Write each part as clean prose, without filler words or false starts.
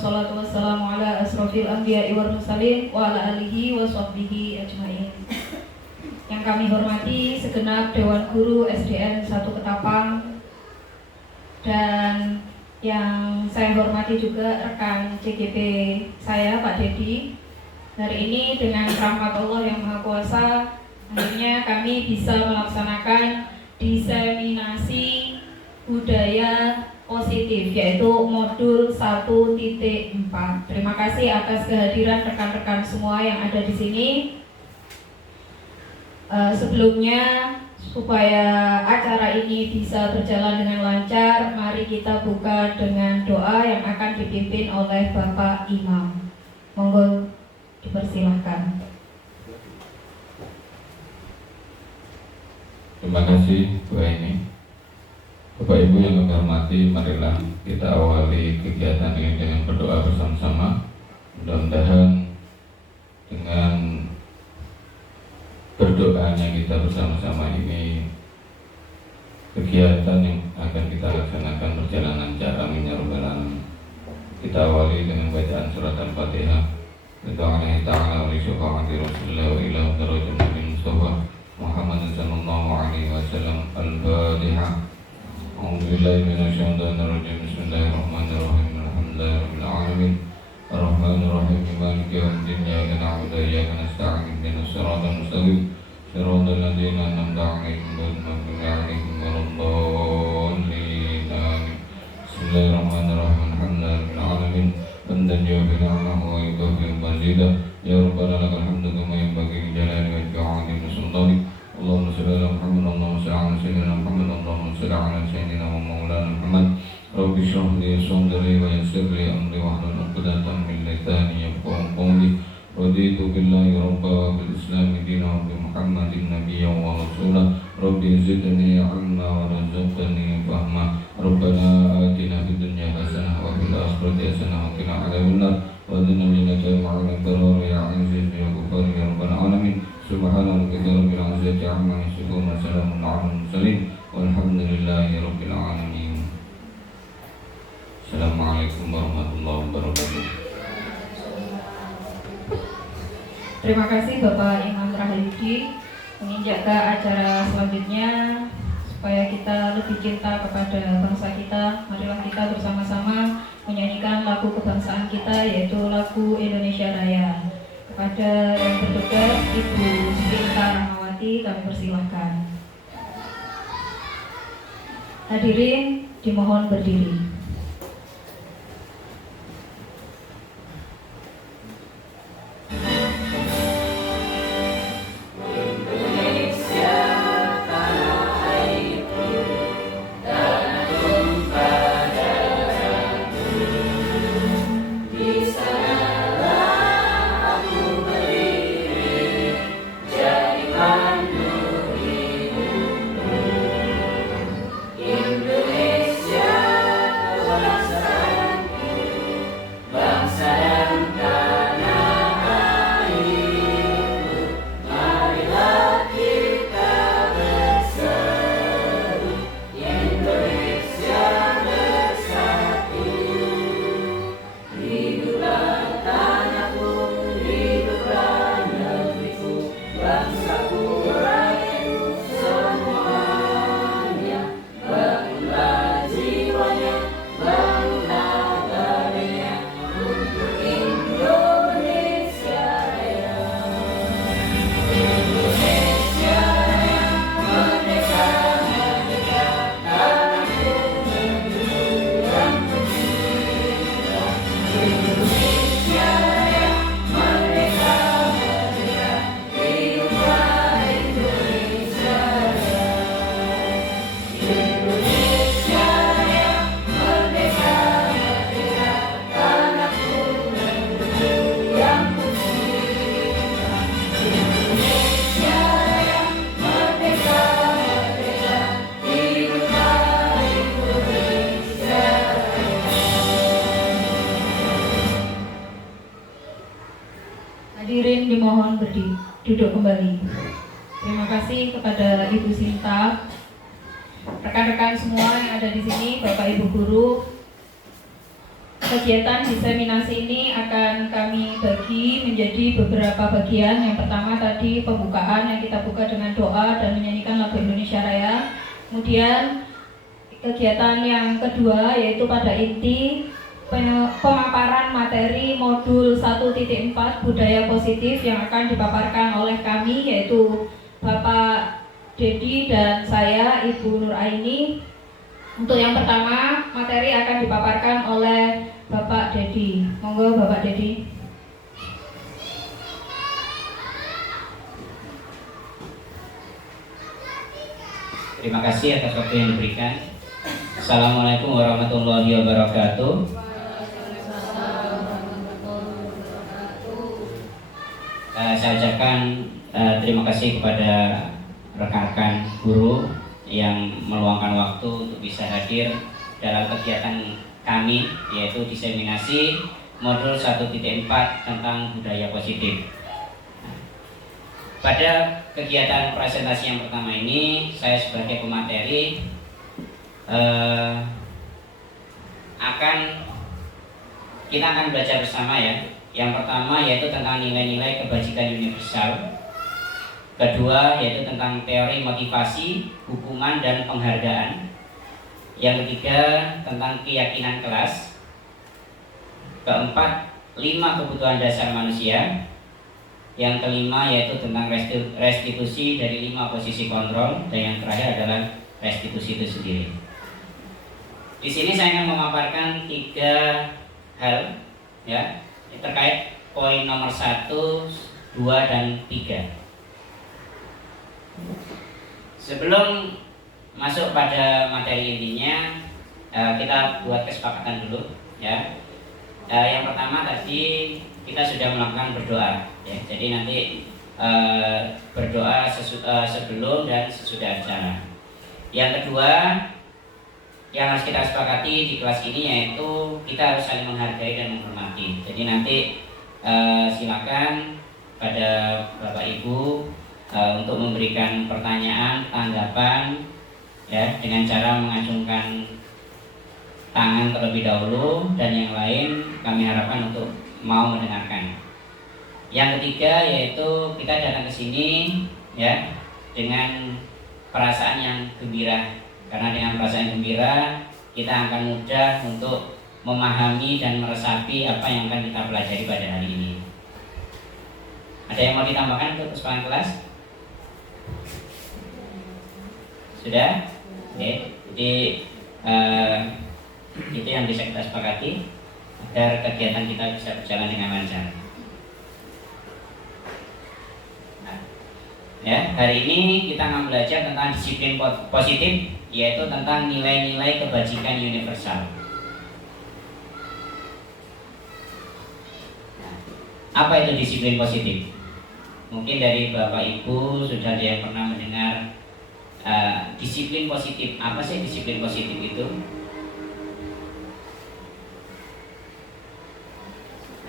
wassalatu wassalamu ala asrofil anbiya'i wal mursalin wa ala alihi wa sahbihi ajma'in. Yang kami hormati segenap Dewan Guru SDN 1 Ketapang, dan yang saya hormati juga rekan CGP saya, Pak Dedi. Hari ini dengan rahmat Allah yang Maha Kuasa, akhirnya kami bisa melaksanakan diseminasi budaya positif, yaitu modul 1.4. Terima kasih atas kehadiran rekan-rekan semua yang ada di sini. Sebelumnya, supaya acara ini bisa berjalan dengan lancar, mari kita buka dengan doa yang akan dipimpin oleh Bapak Imam. Monggo dipersilahkan. Terima kasih Bu Aini. Bapak Ibu yang kami hormati, marilah kita awali kegiatan ini dengan berdoa bersama-sama. Mudah-mudahan dengan berdoanya kita bersama-sama ini, kegiatan yang akan kita laksanakan berjalan lancar. Amin ya rabbal alamin. Kita awali dengan bacaan surat Al-Fatihah. Bismillahirrahmanirrahim. Ta'ala wa li syafa'ati Rasulullah wa ila darajat Nabi Mustafa Muhammad sallallahu alaihi wasallam. Al-Fatihah. A'udzubillahi minasyaitonir rajim. Bismillahirrahmanirrahim. Alhamdulillahirabbil alamin. Ar-Rahmanir-Rahim. Maliki yaumiddin. Iyyaka na'budu wa iyyaka nasta'in. Ihdinas siratal mustaqim. Siratal ladzina an'amta 'alaihim ghairil maghdubi 'alaihim waladdallin. Amin. Bismillahirrahmanirrahim. Alhamdulillahirabbil alamin. Hamdan yuwaffi ni'amahu wa yukafi mazidah. Ya Rabbana lakal hamdu kama yanbaghi li jalali wajhika wa 'azimi sultanik. Allahumma shalli ala Muhammad, Allahumma shalli ala sayyidina Muhammad, Allahumma shalli ala sayyidina wa maulana Muhammad. Rabbi shrah li sadri wa yassir li amri wahlul 'uqdatam min lisani yafqahu qawli. Raditu billahi rabba wa bil islami dinan wa bi Muhammadin nabiyyan wa rasulah. Rabbi zidni 'ilma wa razaqtani fahma. Rabbana atina fid dunya hasanah wa fil akhirati hasanah wa qina adzabannar. Wa qina minadzabil ma'al ya 'aziz ya ghafur ya rabbal alamin. Subhana rabbika rabbil izzati 'amma yasifun wa salamun 'alal mursalin walhamdulillahi rabbil alamin. Assalamualaikum warahmatullahi wabarakatuh. Terima kasih Bapak Imam Rahayudi. Menginjak ke acara selanjutnya, supaya kita lebih cinta kepada bangsa kita, marilah kita bersama-sama menyanyikan lagu kebangsaan kita, yaitu lagu Indonesia Raya. Kepada yang bertugas, Ibu Sinta Rahmawati, kami persilahkan. Hadirin dimohon berdiri. Hadirin dimohon duduk kembali. Terima kasih kepada Ibu Sinta, rekan-rekan semua yang ada di sini, Bapak Ibu guru. kegiatan diseminasi ini akan kami bagi menjadi beberapa bagian. Yang pertama tadi pembukaan yang kita buka dengan doa dan menyanyikan lagu Indonesia Raya. Kemudian kegiatan yang kedua yaitu pada inti pemaparan materi modul 1.4 budaya positif yang akan dipaparkan oleh kami yaitu Bapak Dedi dan saya Ibu Nur Aini. Untuk yang pertama materi akan dipaparkan oleh Bapak Dedi. Monggo Bapak Dedi. Terima kasih atas waktu yang diberikan. Assalamualaikum warahmatullahi wabarakatuh. Saya ucapkan terima kasih kepada rekan-rekan guru yang meluangkan waktu untuk bisa hadir dalam kegiatan kami, yaitu diseminasi modul 1.4 tentang budaya positif. Pada kegiatan presentasi yang pertama ini, saya sebagai pemateri kita akan belajar bersama ya. Yang pertama yaitu tentang nilai-nilai kebajikan universal. Kedua yaitu tentang teori motivasi, hukuman dan penghargaan. Yang ketiga tentang keyakinan kelas. Keempat, 5 kebutuhan dasar manusia. Yang kelima yaitu tentang restitusi dari 5 posisi kontrol. Dan yang terakhir adalah restitusi itu sendiri. Di sini saya akan memaparkan 3 hal ya terkait poin nomor 1, 2 dan 3. Sebelum masuk pada materi intinya, kita buat kesepakatan dulu ya. Yang pertama tadi kita sudah melakukan berdoa ya. Jadi nanti berdoa sebelum dan sesudah acara. Yang kedua yang harus kita sepakati di kelas ini yaitu kita harus saling menghargai dan menghormati. Jadi nanti silakan pada Bapak Ibu untuk memberikan pertanyaan, tanggapan ya dengan cara mengacungkan tangan terlebih dahulu dan yang lain kami harapkan untuk mau mendengarkan. Yang ketiga yaitu kita datang ke sini ya dengan perasaan yang gembira. Karena dengan perasaan gembira kita akan mudah untuk memahami dan meresapi apa yang akan kita pelajari pada hari ini. Ada yang mau ditambahkan untuk kesepakatan kelas? Sudah? Oke. Jadi itu yang bisa kita sepakati agar kegiatan kita bisa berjalan dengan lancar. Ya, hari ini kita akan belajar tentang disiplin positif, yaitu tentang nilai-nilai kebajikan universal. Apa itu disiplin positif? Mungkin dari Bapak Ibu sudah ada yang pernah mendengar disiplin positif. Apa sih disiplin positif itu?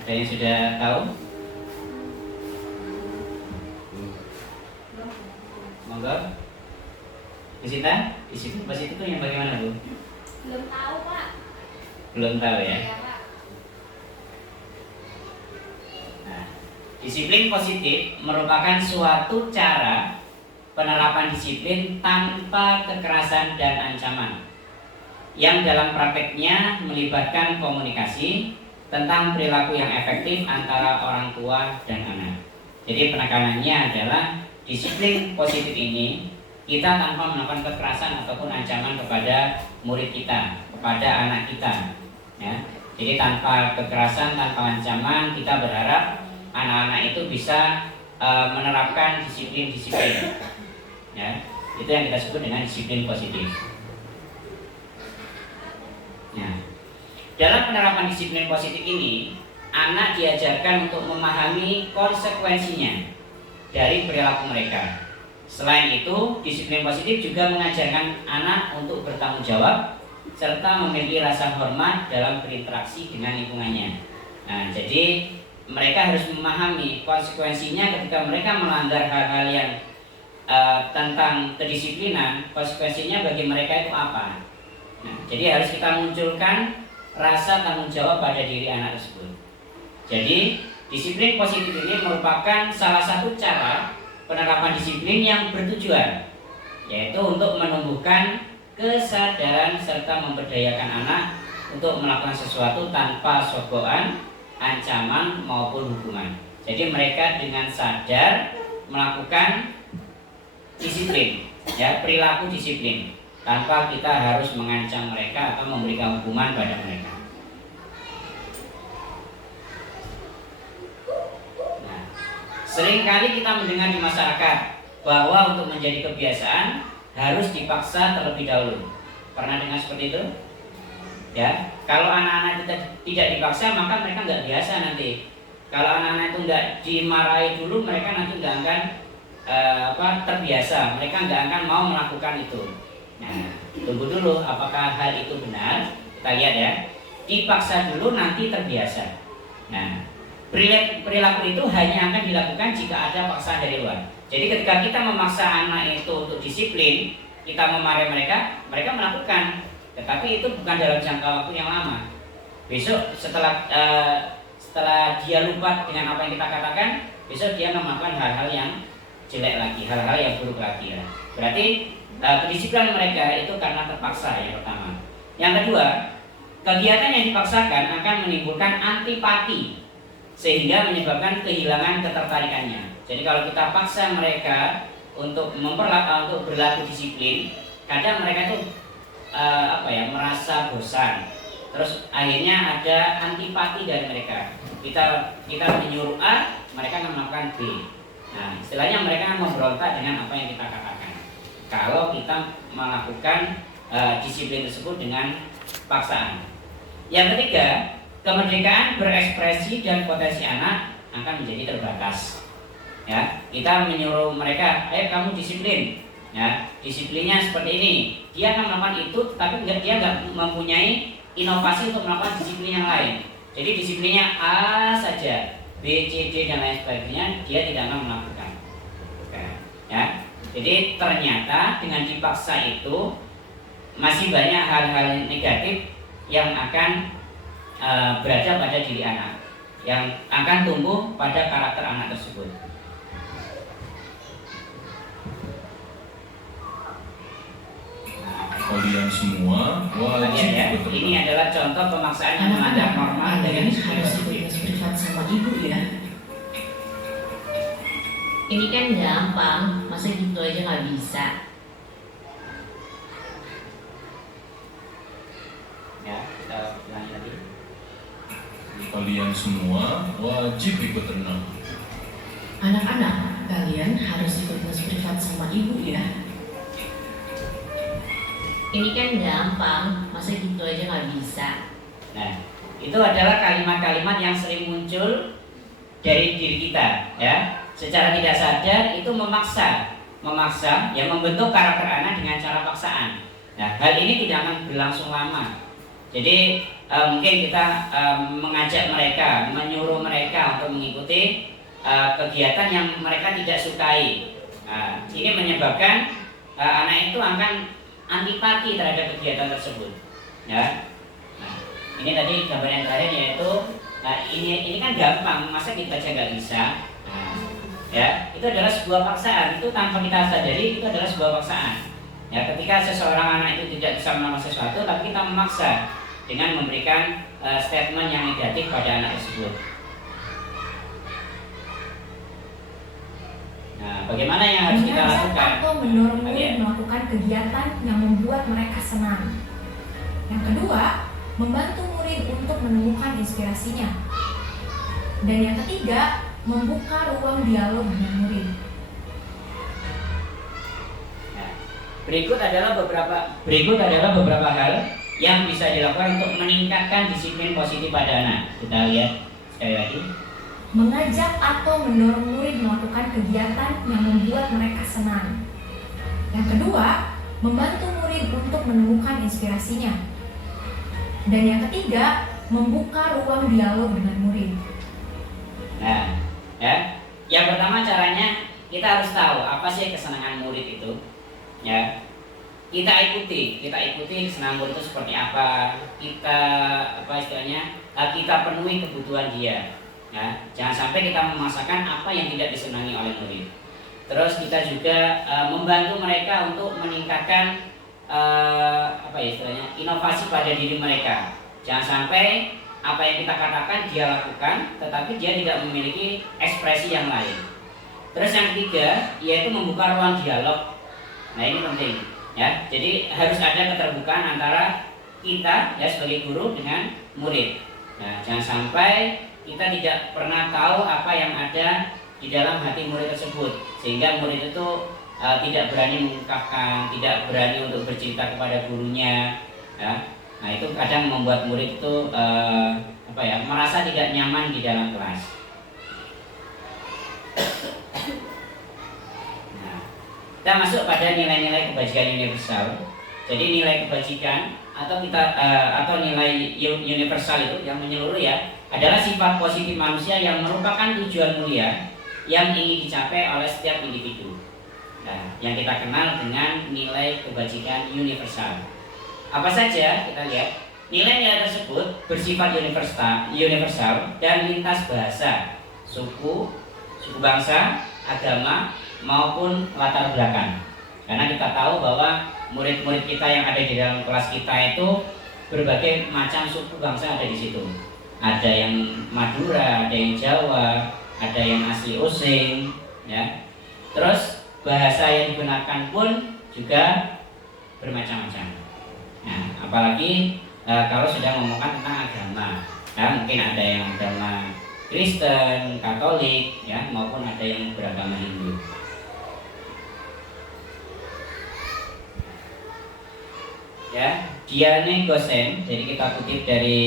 Ada yang sudah tahu? Monggo. Kisita, disiplin positif itu yang bagaimana Bu? Belum tahu Pak. Belum tahu ya? Iya Pak. Nah, disiplin positif merupakan suatu cara penerapan disiplin tanpa kekerasan dan ancaman yang dalam prakteknya melibatkan komunikasi tentang perilaku yang efektif antara orang tua dan anak. Jadi penekanannya adalah disiplin positif ini kita tanpa melakukan kekerasan ataupun ancaman kepada murid kita, kepada anak kita ya. Jadi tanpa kekerasan, tanpa ancaman, kita berharap anak-anak itu bisa menerapkan disiplin-disiplin ya. Itu yang kita sebut dengan disiplin positif. Nah, dalam penerapan disiplin positif ini, anak diajarkan untuk memahami konsekuensinya dari perilaku mereka. Selain itu, disiplin positif juga mengajarkan anak untuk bertanggung jawab serta memiliki rasa hormat dalam berinteraksi dengan lingkungannya. Nah, jadi mereka harus memahami konsekuensinya ketika mereka melanggar hal-hal yang tentang kedisiplinan. Konsekuensinya bagi mereka itu apa? Nah, jadi harus kita munculkan rasa tanggung jawab pada diri anak tersebut. Jadi disiplin positif ini merupakan salah satu cara penerapan disiplin yang bertujuan, yaitu untuk menumbuhkan kesadaran serta memberdayakan anak untuk melakukan sesuatu tanpa sogokan, ancaman maupun hukuman. Jadi mereka dengan sadar melakukan disiplin, ya, perilaku disiplin, tanpa kita harus mengancam mereka atau memberikan hukuman pada mereka. Nah, seringkali kita mendengar di masyarakat bahwa untuk menjadi kebiasaan harus dipaksa terlebih dahulu. Pernah dengar seperti itu? Ya, kalau anak-anak kita tidak dipaksa maka mereka nggak biasa nanti. Kalau anak-anak itu nggak dimarahi dulu, mereka nanti nggak akan terbiasa. Mereka nggak akan mau melakukan itu. Nah, tunggu dulu apakah hal itu benar. Kita lihat ya. Dipaksa dulu nanti terbiasa. Nah, perilaku itu hanya akan dilakukan jika ada paksaan dari luar. Jadi ketika kita memaksa anak itu untuk disiplin, kita memarahi mereka, mereka melakukan. Tetapi itu bukan dalam jangka waktu yang lama. Besok setelah dia lupa dengan apa yang kita katakan, besok dia melakukan hal-hal yang jelek lagi, hal-hal yang buruk lagi. Ya. Berarti kedisiplinan mereka itu karena terpaksa, yang pertama. Yang kedua, kegiatan yang dipaksakan akan menimbulkan antipati sehingga menyebabkan kehilangan ketertarikannya. Jadi kalau kita paksa mereka untuk berlaku disiplin, kadang mereka itu merasa bosan. Terus akhirnya ada antipati dari mereka. Kita menyuruh A, mereka akan melakukan B. Nah, istilahnya mereka akan memberontak dengan apa yang kita katakan. Kalau kita melakukan disiplin tersebut dengan paksaan. Yang ketiga, kemerdekaan berekspresi dan potensi anak akan menjadi terbatas. Ya, kita menyuruh mereka, ayo kamu disiplin. Ya, disiplinnya seperti ini. Dia akan melakukan itu, tapi dia nggak mempunyai inovasi untuk melakukan disiplin yang lain. Jadi disiplinnya A saja, B, C, D dan lain sebagainya dia tidak akan melakukan. Ya, jadi ternyata dengan dipaksa itu masih banyak hal-hal negatif yang akan berada pada diri anak, yang akan tumbuh pada karakter anak tersebut. Kalian semua wajib ya, ikut ini adalah contoh pemaksaan yang melanggar norma dengan harus ikut privat sama ibu ya. Ini kan gampang, masa gitu aja nggak bisa. Ya, kita ulangi lagi. Kalian semua wajib ikut renang. Anak-anak, kalian harus ikut les privat sama ibu ya. Ini kan gampang, masa gitu aja nggak bisa. Nah, itu adalah kalimat-kalimat yang sering muncul dari diri kita, ya. Secara tidak sadar itu memaksa, yang membentuk karakter anak dengan cara paksaan. Nah, hal ini tidak akan berlangsung lama. Jadi mungkin kita mengajak mereka, menyuruh mereka untuk mengikuti kegiatan yang mereka tidak sukai. Nah, ini menyebabkan anak itu akan antipati terhadap kegiatan tersebut. Ya. Nah, ini tadi gambar yang terakhir yaitu, ini kan gampang, masa kita aja nggak bisa. Nah, ya, itu adalah sebuah paksaan. Itu tanpa kita sadari itu adalah sebuah paksaan. Ya, ketika seseorang anak itu tidak bisa melakukan sesuatu, tapi kita memaksa dengan memberikan statement yang negatif pada anak tersebut. Nah, bagaimana yang harus kita lakukan? Atau mendorong murid melakukan kegiatan yang membuat mereka senang. Yang kedua, membantu murid untuk menemukan inspirasinya. Dan yang ketiga, membuka ruang dialog dengan murid. Nah, berikut adalah beberapa hal yang bisa dilakukan untuk meningkatkan disiplin positif pada anak. Kita lihat sekali lagi. Mengajak atau mendorong murid melakukan kegiatan yang membuat mereka senang. Yang kedua, membantu murid untuk menemukan inspirasinya. Dan yang ketiga, membuka ruang dialog dengan murid. Nah, ya, yang pertama caranya kita harus tahu apa sih kesenangan murid itu. Ya, kita ikuti senam murid itu seperti apa, kita kita penuhi kebutuhan dia. Ya, jangan sampai kita memaksakan apa yang tidak disenangi oleh murid. Terus kita juga membantu mereka untuk meningkatkan inovasi pada diri mereka. Jangan sampai apa yang kita katakan dia lakukan, tetapi dia tidak memiliki ekspresi yang lain. Terus yang ketiga, yaitu membuka ruang dialog. Nah ini penting, ya. Jadi harus ada keterbukaan antara kita ya sebagai guru dengan murid. Nah, jangan sampai kita tidak pernah tahu apa yang ada di dalam hati murid tersebut, sehingga murid itu tidak berani mengungkapkan, tidak berani untuk bercerita kepada gurunya. Ya. Nah itu kadang membuat murid itu merasa tidak nyaman di dalam kelas. Nah, kita masuk pada nilai-nilai kebajikan universal. Jadi nilai kebajikan atau nilai universal itu yang menyeluruh ya adalah sifat positif manusia yang merupakan tujuan mulia yang ingin dicapai oleh setiap individu. Nah, yang kita kenal dengan nilai kebajikan universal. Apa saja kita lihat? Nilai-nilai tersebut bersifat universal dan lintas bahasa, suku bangsa, agama maupun latar belakang. Karena kita tahu bahwa murid-murid kita yang ada di dalam kelas kita itu berbagai macam suku bangsa ada di situ. Ada yang Madura, ada yang Jawa, ada yang asli Osing, ya. Terus bahasa yang digunakan pun juga bermacam-macam. Nah, apalagi kalau sudah ngomongkan tentang agama, ya, mungkin ada yang agama Kristen, Katolik, ya, maupun ada yang beragama Hindu. Ya, Diane Gosen, jadi kita kutip dari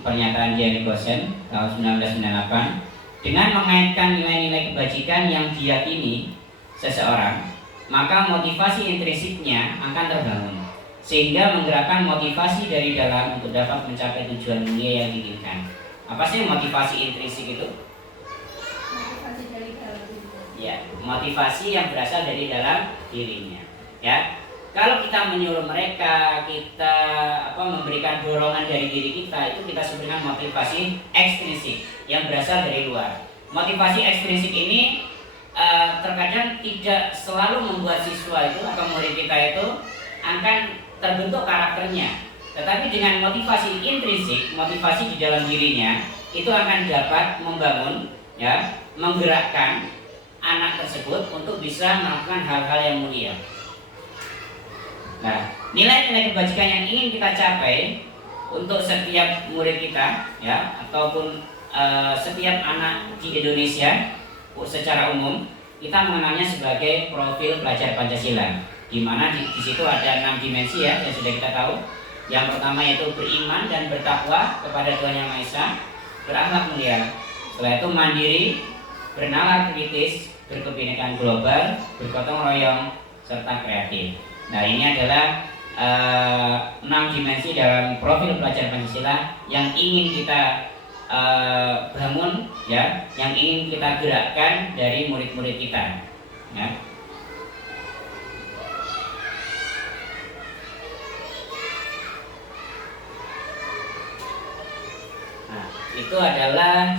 pernyataan Diane Gosen tahun 1998. Dengan mengaitkan nilai-nilai kebajikan yang diyakini seseorang, maka motivasi intrinsiknya akan terbangun, sehingga menggerakkan motivasi dari dalam untuk dapat mencapai tujuan mulia yang diinginkan. Apa sih motivasi intrinsik itu? Motivasi dari dalam. Ya, motivasi yang berasal dari dalam dirinya. Ya, kalau kita menyuruh mereka, kita memberikan dorongan dari diri kita, itu kita sebut dengan motivasi ekstrinsik yang berasal dari luar. Motivasi ekstrinsik ini terkadang tidak selalu membuat siswa itu atau murid kita itu akan terbentuk karakternya. Tetapi dengan motivasi intrinsik, motivasi di dalam dirinya, itu akan dapat membangun, ya, menggerakkan anak tersebut untuk bisa melakukan hal-hal yang mulia. Nah, nilai-nilai kebajikan yang ingin kita capai untuk setiap murid kita, ya, ataupun setiap anak di Indonesia secara umum, kita mengenalnya sebagai profil pelajar Pancasila, di mana di situ ada 6 dimensi ya yang sudah kita tahu. Yang pertama yaitu beriman dan bertakwa kepada Tuhan Yang Maha Esa, berakhlak mulia. Setelah itu mandiri, bernalar kritis, berkebinekaan global, bergotong royong, serta kreatif. Nah, ini adalah 6 dimensi dalam profil pelajar Pancasila yang ingin kita bangun, ya, yang ingin kita gerakkan dari murid-murid kita, ya. Nah, itu adalah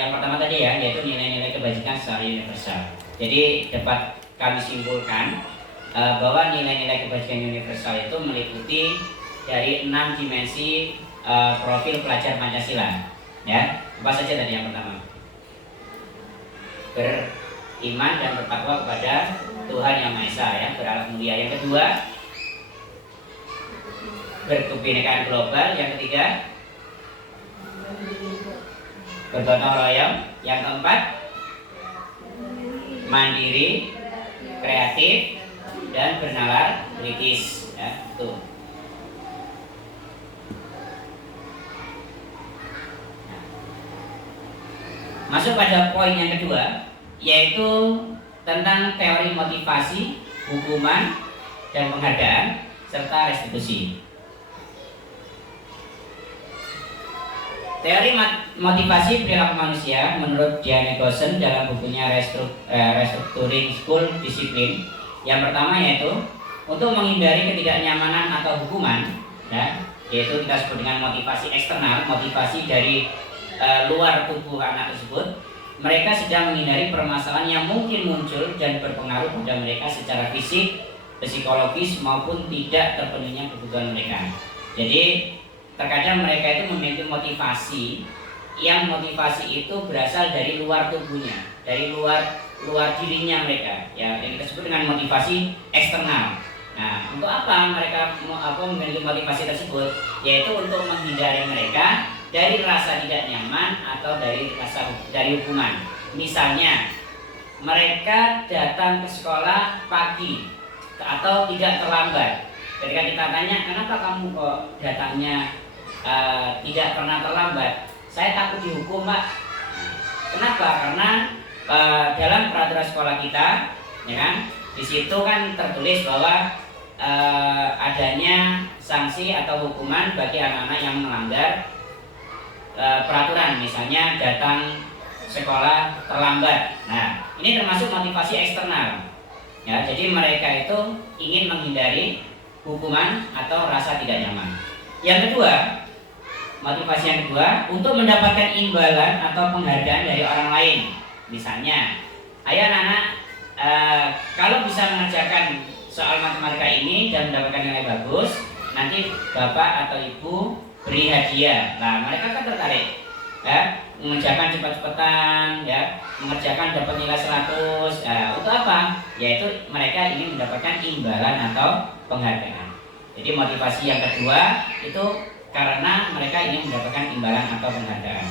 yang pertama tadi ya, yaitu nilai-nilai kebajikan secara universal. Jadi dapat kami simpulkan bahwa nilai-nilai kebajikan universal itu meliputi dari 6 dimensi profil pelajar Pancasila. Ya, apa saja tadi yang pertama? Beriman dan bertakwa kepada Tuhan Yang Maha Esa, ya, berakhlak mulia. Yang kedua, berkebinekaan global. Yang ketiga, bergotong royong. Yang keempat, mandiri, kreatif, dan bernalar kritis, ya, itu. Masuk pada poin yang kedua, yaitu tentang teori motivasi, hukuman, dan penghargaan, serta restitusi. Teori motivasi perilaku manusia menurut Diane Gosen dalam bukunya Restructuring School Discipline. Yang pertama yaitu untuk menghindari ketidaknyamanan atau hukuman, ya, yaitu kita sebut dengan motivasi eksternal, motivasi dari luar tubuh anak tersebut. Mereka sedang menghindari permasalahan yang mungkin muncul dan berpengaruh pada mereka secara fisik, psikologis maupun tidak terpenuhinya kebutuhan mereka. Jadi terkadang mereka itu memiliki motivasi yang motivasi itu berasal dari luar tubuhnya, dari luar dirinya mereka, ya, yang kita sebut dengan motivasi eksternal. Nah, untuk apa mereka memiliki motivasi tersebut? Yaitu untuk menghindari mereka dari rasa tidak nyaman atau dari hukuman. Misalnya, mereka datang ke sekolah pagi atau tidak terlambat. Ketika kita tanya, kenapa kamu kok datangnya tidak pernah terlambat? Saya takut dihukum, Pak. Kenapa? Karena dalam peraturan sekolah kita, ya kan, di situ kan tertulis bahwa adanya sanksi atau hukuman bagi anak-anak yang melanggar peraturan, misalnya datang sekolah terlambat. Nah, ini termasuk motivasi eksternal. Ya, jadi mereka itu ingin menghindari hukuman atau rasa tidak nyaman. Yang kedua, motivasi yang kedua untuk mendapatkan imbalan atau penghargaan dari orang lain. Misalnya, ayo anak-anak, kalau bisa mengerjakan soal matematika ini dan mendapatkan nilai bagus, nanti bapak atau ibu beri hadiah. Nah, mereka kan tertarik, ya, mengerjakan cepat-cepatan, ya, mengerjakan dapat nilai 100. Untuk apa? Yaitu mereka ingin mendapatkan imbalan atau penghargaan. Jadi motivasi yang kedua itu karena mereka ingin mendapatkan imbalan atau penghargaan.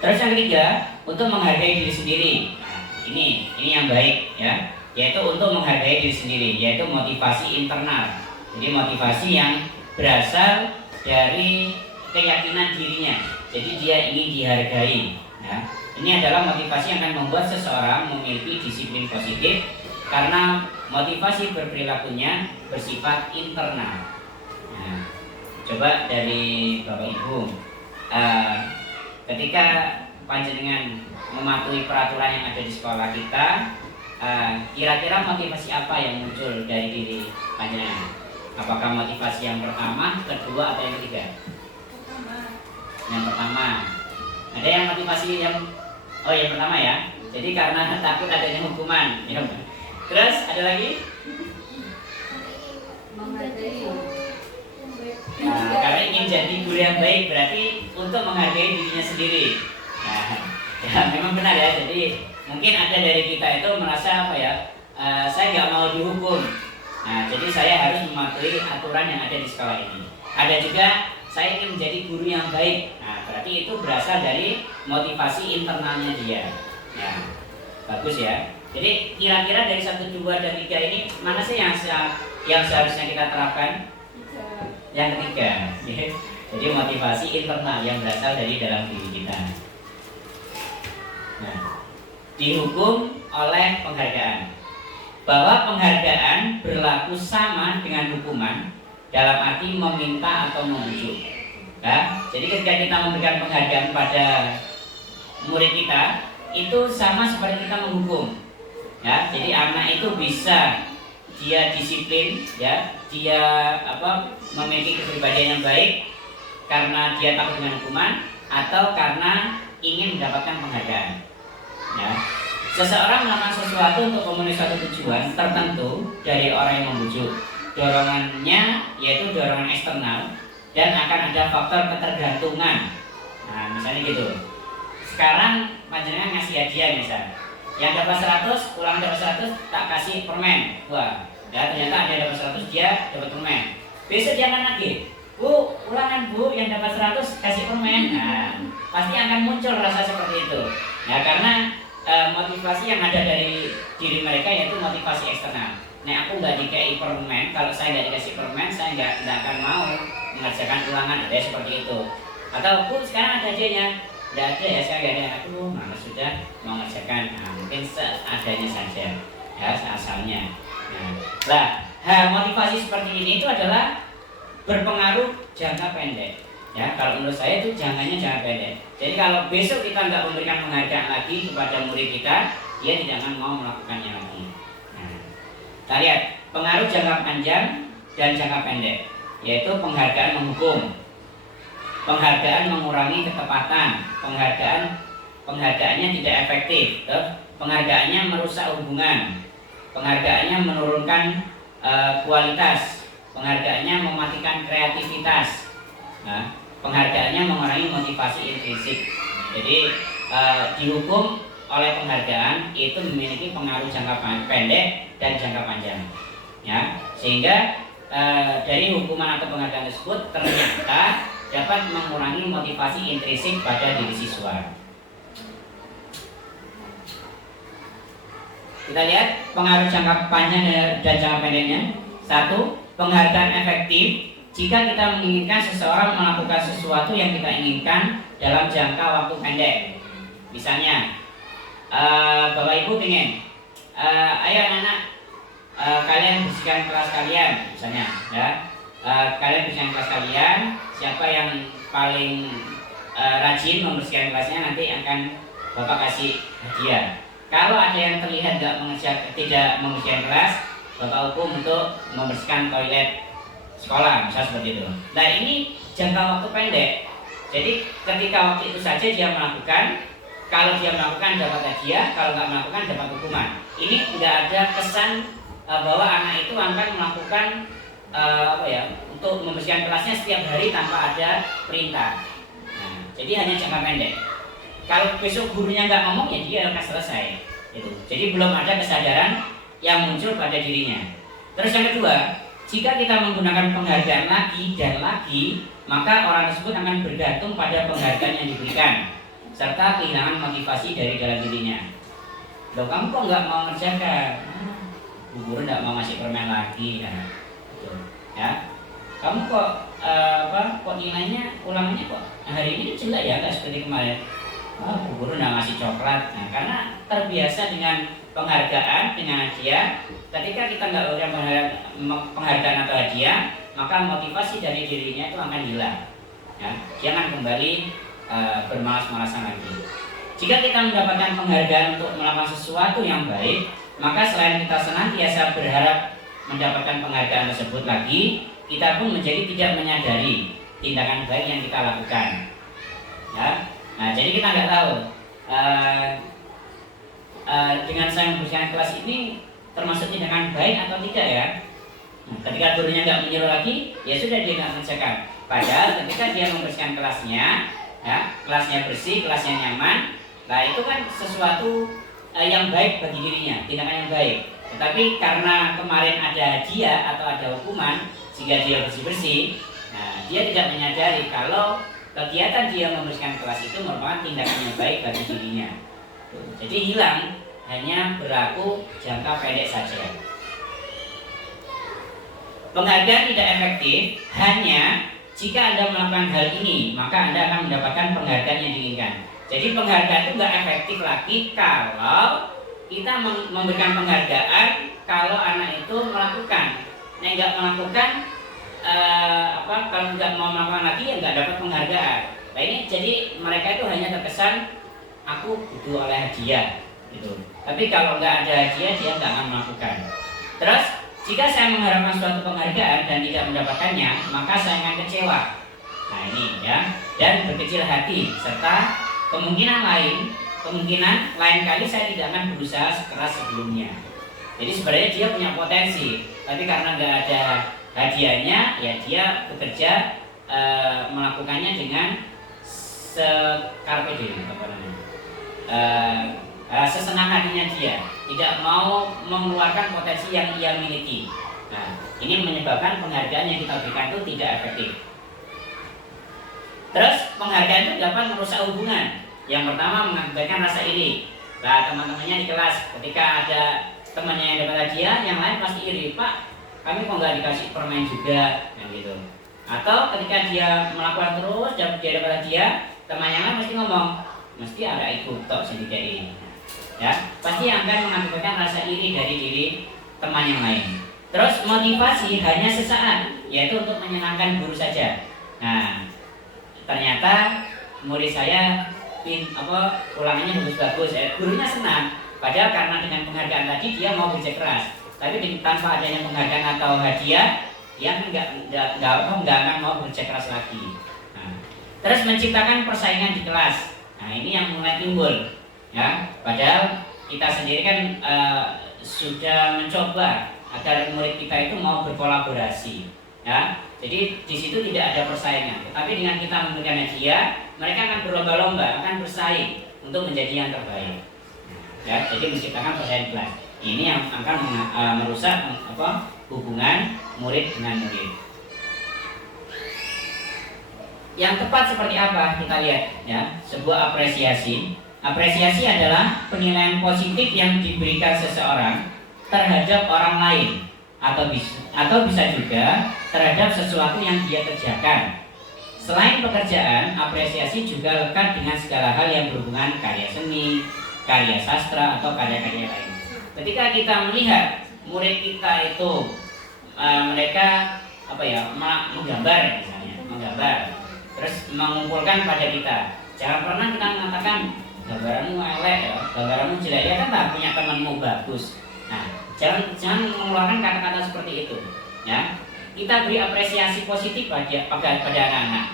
Terus yang ketiga, untuk menghargai diri sendiri. Nah, ini yang baik, ya, yaitu untuk menghargai diri sendiri, yaitu motivasi internal. Jadi motivasi yang berasal dari keyakinan dirinya. Jadi dia ingin dihargai. Ya. Ini adalah motivasi yang akan membuat seseorang memiliki disiplin positif karena motivasi berperilakunya bersifat internal. Nah, coba dari Bapak Ibu, ketika panjenengan mematuhi peraturan yang ada di sekolah kita, kira-kira motivasi apa yang muncul dari diri panjenengan? Apakah motivasi yang pertama, kedua, atau yang ketiga? Yang pertama. Ada yang motivasi yang pertama, ya. Jadi karena takut adanya hukuman, ya. Terus ada lagi? Nah, karena ingin jadi guru yang baik, berarti untuk menghargai dirinya sendiri. Nah, ya, memang benar, ya. Jadi mungkin ada dari kita itu merasa saya nggak mau dihukum. Nah, jadi saya harus mematuhi aturan yang ada di sekolah ini. Ada juga saya ingin menjadi guru yang baik. Nah, berarti itu berasal dari motivasi internalnya dia. Ya, bagus, ya. Jadi kira-kira dari 1, 2, dan 3 ini mana sih yang seharusnya kita terapkan? Yang ketiga. Jadi motivasi internal yang berasal dari dalam diri kita. Nah, dihukum oleh penghargaan. Bahwa penghargaan berlaku sama dengan hukuman dalam arti meminta atau membujuk. Ya, jadi ketika kita memberikan penghargaan pada murid kita, itu sama seperti kita menghukum. Ya, jadi anak itu bisa dia disiplin, ya, dia memiliki kepribadian yang baik karena dia takut dengan hukuman atau karena ingin mendapatkan penghargaan. Ya. Seseorang melakukan sesuatu untuk memenuhi suatu tujuan tertentu dari orang yang membujuk. Dorongannya yaitu dorongan eksternal dan akan ada faktor ketergantungan. Nah, misalnya gitu. Sekarang panjenengan ngasih hadiah misal. Yang dapat 100, ulang dapat 100, tak kasih permen. Wah, ya, ternyata ada yang dapat 100, dia dapat permen. Besok dia akan lagi, Bu, ulangan Bu, yang dapat 100 kasih permen. Nah, pasti akan muncul rasa seperti itu. Ya, karena motivasi yang ada dari diri mereka yaitu motivasi eksternal. Nah, aku nggak dikasih permen, kalau saya nggak dikasih permen, saya nggak akan mau mengerjakan ulangan. Ada seperti itu. Atau Bu, sekarang ada hadiahnya. Nggak ada, ya, saya nggak ada. Aku malas sudah mau mengerjakan. Nah, mungkin seadanya saja, ya, seasalnya. Nah, motivasi seperti ini itu adalah berpengaruh jangka pendek. Ya, kalau menurut saya itu jangannya jangka pendek. Jadi kalau besok kita nggak memberikan penghargaan lagi kepada murid kita, dia tidak akan mau melakukannya lagi. Nah, kita lihat pengaruh jangka panjang dan jangka pendek, yaitu penghargaan menghukum, penghargaan mengurangi ketepatan, penghargaannya tidak efektif, penghargaannya merusak hubungan, penghargaannya menurunkan kualitas, penghargaannya mematikan kreativitas, penghargaannya mengurangi motivasi intrinsik. Jadi dihukum oleh penghargaan itu memiliki pengaruh jangka pendek dan jangka panjang, ya, sehingga dari hukuman atau penghargaan tersebut ternyata dapat mengurangi motivasi intrinsik pada diri siswa. Kita lihat pengaruh jangka panjang dan jangka pendeknya. 1. Penghargaan efektif jika kita menginginkan seseorang melakukan sesuatu yang kita inginkan dalam jangka waktu pendek. Misalnya, Bapak Ibu pengen, ayo anak-anak, kalian bersihkan kelas kalian, misalnya, ya, kalian bersihkan kelas kalian. Siapa yang paling rajin membersihkan kelasnya nanti akan Bapak kasih hadiah. Kalau ada yang terlihat tidak membersihkan kelas, Bapak hukum untuk membersihkan toilet sekolah, misal seperti itu. Nah, ini jangka waktu pendek. Jadi ketika waktu itu saja dia melakukan, kalau dia melakukan dapat hadiah, kalau nggak melakukan dapat hukuman. Ini tidak ada kesan bahwa anak itu akan melakukan untuk membersihkan kelasnya setiap hari tanpa ada perintah. Nah, jadi hanya jangka pendek. Kalau besok gurunya nggak ngomong, ya dia akan selesai. Gitu. Jadi belum ada kesadaran yang muncul pada dirinya. Terus yang kedua, jika kita menggunakan penghargaan lagi dan lagi, maka orang tersebut akan bergantung pada penghargaan yang diberikan, serta kehilangan motivasi dari dalam dirinya. Loh, kamu kok nggak mau ngerjakan? Bu guru nggak mau ngasih permen lagi, ya. Kamu kok kok nilainya ulangannya kok hari ini jelek ya, nggak seperti kemarin. Bu guru nggak ngasih coklat. Nah, karena terbiasa dengan penghargaan, dengan hadiah. Ketika kita nggak ada penghargaan atau hadiah, maka motivasi dari dirinya itu akan hilang. Ya, jangan kembali bermalas-malasan lagi. Jika kita mendapatkan penghargaan untuk melakukan sesuatu yang baik, maka selain kita senantiasa berharap mendapatkan penghargaan tersebut lagi, kita pun menjadi tidak menyadari tindakan baik yang kita lakukan. Ya, nah jadi kita nggak tahu dengan saya membersihkan kelas ini termasuk tindakan baik atau tidak ya. Nah, ketika gurunya nggak menyuruh lagi, ya sudah dia nggak mengerjakan. Padahal ketika dia membersihkan kelasnya, ya, kelasnya bersih, kelasnya nyaman, nah itu kan sesuatu yang baik bagi dirinya, tindakan yang baik. Tetapi karena kemarin ada hadiah atau ada hukuman, sehingga dia bersih-bersih, nah, dia tidak menyadari kalau kegiatan dia membersihkan kelas itu merupakan tindakan yang baik bagi dirinya. Jadi hilang, hanya berlaku jangka pendek saja. Penghargaan tidak efektif hanya jika Anda melakukan hal ini, maka Anda akan mendapatkan penghargaan yang diinginkan. Jadi penghargaan itu nggak efektif lagi kalau kita memberikan penghargaan kalau anak itu melakukan. Nah, nggak melakukan, kalau nggak mau melakukan lagi ya nggak dapat penghargaan. Nah ini jadi mereka itu hanya terkesan aku butuh oleh hadiah, gitu. Tapi kalau nggak ada hadiah dia nggak akan melakukan. Terus jika saya mengharapkan suatu penghargaan dan tidak mendapatkannya, maka saya akan kecewa. Nah ini ya, dan berkecil hati serta kemungkinan lain kali saya tidak akan berusaha sekeras sebelumnya. Jadi sebenarnya dia punya potensi, tapi karena nggak ada hadiahnya, ya dia bekerja melakukannya dengan sesenang hatinya dia, tidak mau mengeluarkan potensi yang ia miliki. Nah, ini menyebabkan penghargaan yang kita berikan itu tidak efektif. Terus penghargaan itu dapat merusak hubungan. Yang pertama mengakibatkan rasa iri. Nah, teman-temannya di kelas ketika ada temannya yang dapat hadiah, yang lain pasti iri. Pak, kami kok nggak dikasih permen juga, nah, gitu. Atau ketika dia melakukan terus dan dia dapat hadiah, teman yang lain mesti ngomong, mesti ada ikut tok sedikit ini. Ya, pasti akan mengakibatkan rasa iri dari diri teman yang lain. Terus motivasi hanya sesaat, yaitu untuk menyenangkan guru saja. Nah, ternyata murid saya ulangannya bagus-bagus, gurunya senang. Padahal karena dengan penghargaan tadi dia mau kerja keras. Tapi tanpa adanya penghargaan atau hadiah, dia nggak akan mau bekerja keras lagi. Nah, terus menciptakan persaingan di kelas. Nah, ini yang mulai timbul, ya. Padahal kita sendiri kan sudah mencoba agar murid kita itu mau berkolaborasi, ya. Jadi di situ tidak ada persaingan. Tapi dengan kita memberikan hadiah, mereka akan berlomba-lomba, akan bersaing untuk menjadi yang terbaik. Ya, jadi menciptakan persaingan kelas. Ini yang akan merusak hubungan murid dengan murid. Yang tepat seperti apa kita lihat, ya, sebuah apresiasi. Apresiasi adalah penilaian positif yang diberikan seseorang terhadap orang lain atau bisa juga terhadap sesuatu yang dia kerjakan. Selain pekerjaan, apresiasi juga lekat dengan segala hal yang berhubungan karya seni, karya sastra atau karya-karya lain. Ketika kita melihat murid kita itu mereka menggambar misalnya, terus mengumpulkan pada kita. Jangan pernah kita mengatakan gambaranmu elek ya, gambaranmu jelek ya, kan tak punya temanmu bagus. Nah, jangan mengeluarkan kata-kata seperti itu, ya. Kita beri apresiasi positif pada anak-anak.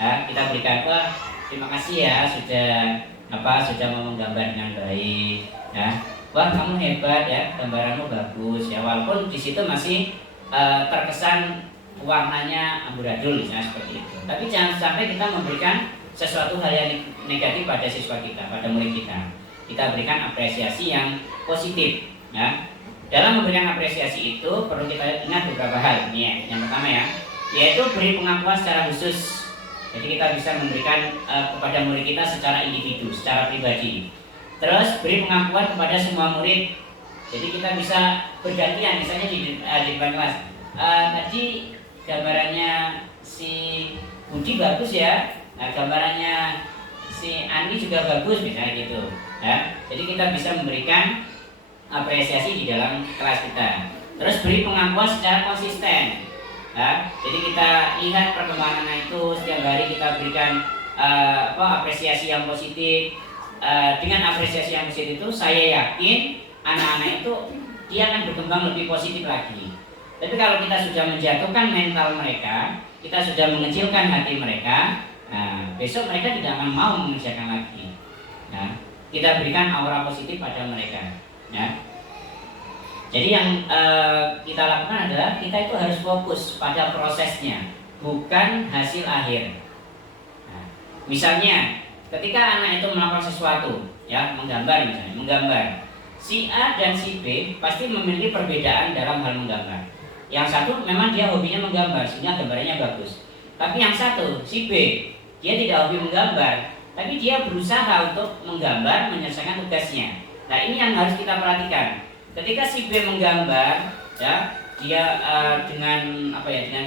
Ya, kita berikan, wah, terima kasih ya sudah mau menggambar dengan baik, ya. Wah, kamu hebat ya, gambaranmu bagus ya, walaupun di situ masih terkesan warnanya amburadul misalnya seperti itu. Tapi jangan sampai kita memberikan sesuatu hal yang negatif pada siswa kita, pada murid kita. Kita berikan apresiasi yang positif, ya. Dalam memberikan apresiasi itu perlu kita ingat beberapa hal. Ini yang pertama ya, yaitu beri pengakuan secara khusus. Jadi kita bisa memberikan kepada murid kita secara individu, secara pribadi. Terus beri pengakuan kepada semua murid. Jadi kita bisa bergantian, misalnya di depan kelas. Tadi gambarannya si Budi bagus ya. Nah, gambarannya si Andi juga bagus misalnya gitu. Ya. Jadi kita bisa memberikan apresiasi di dalam kelas kita. Terus beri pengakuan secara konsisten. Ya. Jadi kita lihat perkembangan itu setiap hari kita berikan apresiasi yang positif. Dengan apresiasi yang positif itu saya yakin anak-anak itu dia akan berkembang lebih positif lagi. Tapi kalau kita sudah menjatuhkan mental mereka, kita sudah mengecilkan hati mereka, nah, besok mereka tidak akan mau mengerjakan lagi. Ya. Kita berikan aura positif pada mereka. Ya. Jadi yang kita lakukan adalah kita itu harus fokus pada prosesnya, bukan hasil akhir. Nah, misalnya, ketika anak itu melakukan sesuatu, ya, menggambar, si A dan si B pasti memiliki perbedaan dalam hal menggambar. Yang satu memang dia hobinya menggambar sehingga gambarnya bagus. Tapi yang satu, si B, dia tidak hobi menggambar, tapi dia berusaha untuk menggambar, menyelesaikan tugasnya. Nah, ini yang harus kita perhatikan. Ketika si B menggambar, ya, dia dengan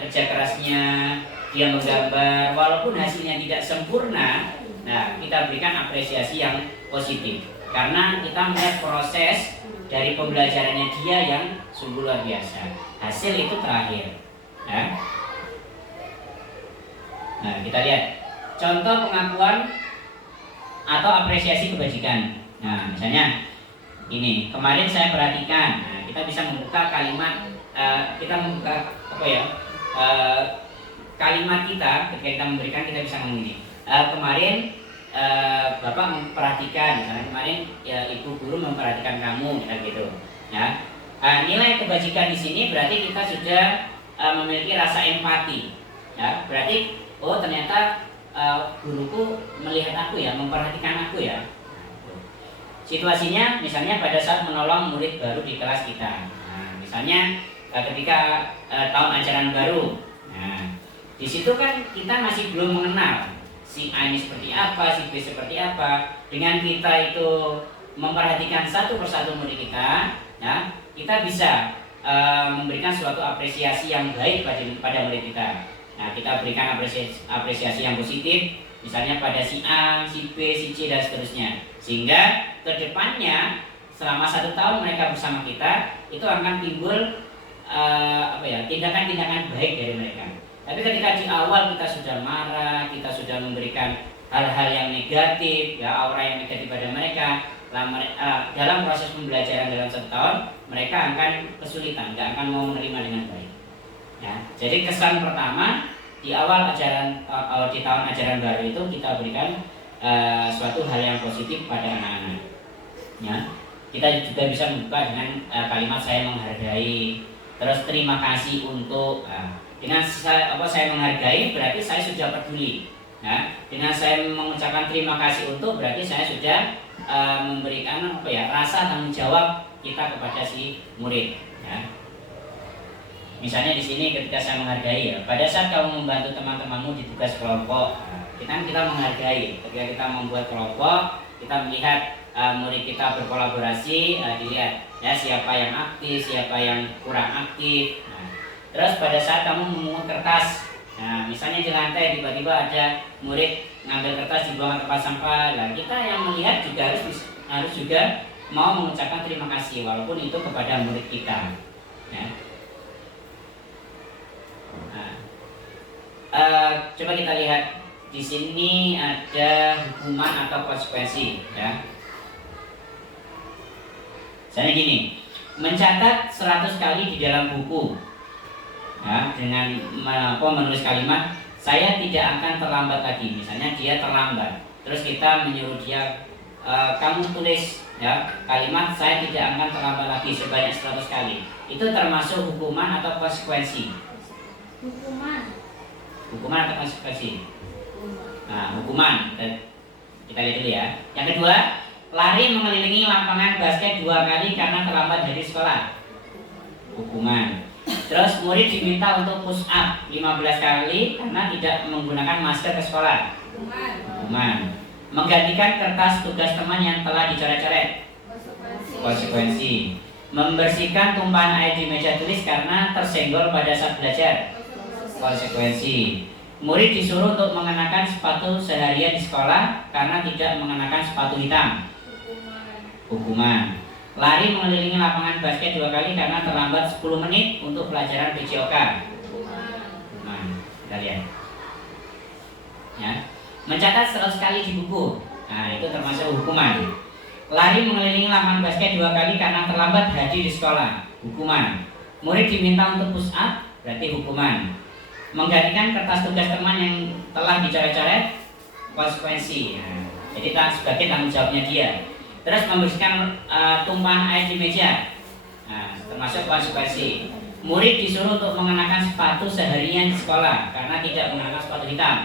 kerja kerasnya dia menggambar, walaupun hasilnya tidak sempurna, nah, kita berikan apresiasi yang positif. Karena kita melihat proses dari pembelajarannya dia yang sungguh luar biasa. Hasil itu terakhir. Ya. Nah, kita lihat contoh pengakuan atau apresiasi kebajikan. Nah, misalnya ini kemarin saya perhatikan. Nah, kita bisa membuka kalimat, kalimat kita ketika kita memberikan, kita bisa ngomong ini. Kemarin Bapak memperhatikan, misalnya kemarin ya, Ibu guru memperhatikan kamu, gitu. Ya. Nilai kebajikan di sini berarti kita sudah memiliki rasa empati. Ya, berarti oh ternyata guruku melihat aku ya, memperhatikan aku ya. Situasinya misalnya pada saat menolong murid baru di kelas kita. Nah, misalnya ketika tahun ajaran baru. Nah, di situ kan kita masih belum mengenal si A ini seperti apa, si B seperti apa. Dengan kita itu memperhatikan satu persatu murid kita, ya, kita bisa memberikan suatu apresiasi yang baik pada murid kita. Nah, kita berikan apresiasi yang positif, misalnya pada si A, si B, si C dan seterusnya. Sehingga kedepannya selama 1 tahun mereka bersama kita itu akan timbul tindakan-tindakan baik dari mereka. Tapi ketika di awal kita sudah marah, kita sudah memberikan hal-hal yang negatif, ya, aura yang negatif pada mereka, dalam proses pembelajaran dalam 1 tahun mereka akan kesulitan, nggak akan mau menerima dengan baik. Ya, jadi kesan pertama di awal ajaran di tahun ajaran baru itu kita berikan suatu hal yang positif pada anak-anak. Ya, kita juga bisa membuka dengan kalimat saya menghargai, terus terima kasih untuk. Dengan saya menghargai berarti saya sudah peduli. Ya, dengan saya mengucapkan terima kasih untuk berarti saya sudah memberikan rasa tanggung jawab kita kepada si murid. Ya. Misalnya di sini ketika saya menghargai ya, pada saat kamu membantu teman-temanmu di tugas kelompok, kita menghargai. Ketika kita membuat kelompok, kita melihat murid kita berkolaborasi, dilihat ya siapa yang aktif, siapa yang kurang aktif. Nah, terus pada saat kamu memungut kertas, nah misalnya di lantai tiba-tiba ada murid ngambil kertas dibuang ke tempat sampah, nah kita yang melihat juga harus juga mau mengucapkan terima kasih walaupun itu kepada murid kita. Ya. Coba kita lihat di sini ada hukuman atau konsekuensi. Ya. Misalnya gini, mencatat 100 kali di dalam buku, ya, dengan menulis kalimat saya tidak akan terlambat lagi. Misalnya dia terlambat, terus kita menyuruh dia kamu tulis ya kalimat saya tidak akan terlambat lagi sebanyak 100 kali. Itu termasuk hukuman atau konsekuensi? Hukuman atau konsekuensi? Nah, hukuman. Kita lihat dulu ya. Yang kedua, lari mengelilingi lapangan basket 2 kali karena terlambat dari sekolah. Hukuman. Terus murid diminta untuk push up 15 kali karena tidak menggunakan masker ke sekolah. Hukuman. Menggantikan kertas tugas teman yang telah dicoret-coret. Konsekuensi. Membersihkan tumpahan air di meja tulis karena tersenggol pada saat belajar. Konsekuensi. Murid disuruh untuk mengenakan sepatu seharian di sekolah karena tidak mengenakan sepatu hitam. Hukuman. Lari mengelilingi lapangan basket 2 kali karena terlambat 10 menit untuk pelajaran PJOK. Nah, kita lihat. Ya. Mencatat 100 kali di buku. Nah, itu termasuk hukuman. Lari mengelilingi lapangan basket 2 kali karena terlambat hadir di sekolah. Hukuman. Murid diminta untuk push up, berarti hukuman. Menggantikan kertas tugas teman yang telah dicoret-coret, konsekuensi. Nah, jadi sebagai tanggung jawabnya dia. Terus membersihkan tumpahan air di meja, nah, termasuk konsekuensi. Murid disuruh untuk mengenakan sepatu seharian di sekolah karena tidak mengenakan sepatu hitam.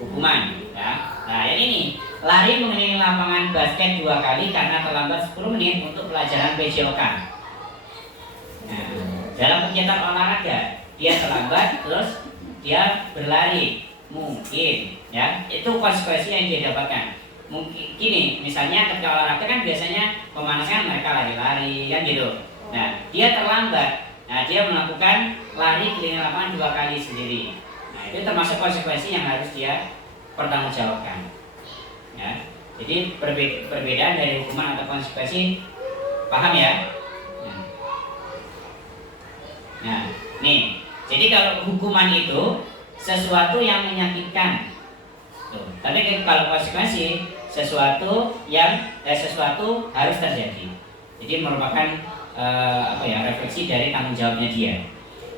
Hukuman. Ya. Nah yang ini, lari mengelilingi lapangan basket 2 kali karena terlambat 10 menit untuk pelajaran PJOK. Nah, dalam kegiatan olahraga dia terlambat, terus dia berlari, mungkin, ya itu konsekuensi yang dia dapatkan. Mungkin gini, misalnya ketika olahraga kan biasanya pemanasan mereka lari-lari kan gitu. Nah dia terlambat, nah dia melakukan lari keliling lapangan 2 kali sendiri. Nah itu termasuk konsekuensi yang harus dia pertanggungjawabkan. Ya, jadi perbedaan dari hukuman atau konsekuensi, paham ya? Nah, nih, jadi kalau hukuman itu sesuatu yang menyakitkan. Tuh. Tapi kalau konsekuensi sesuatu yang sesuatu harus terjadi. Jadi merupakan refleksi dari tanggung jawabnya dia.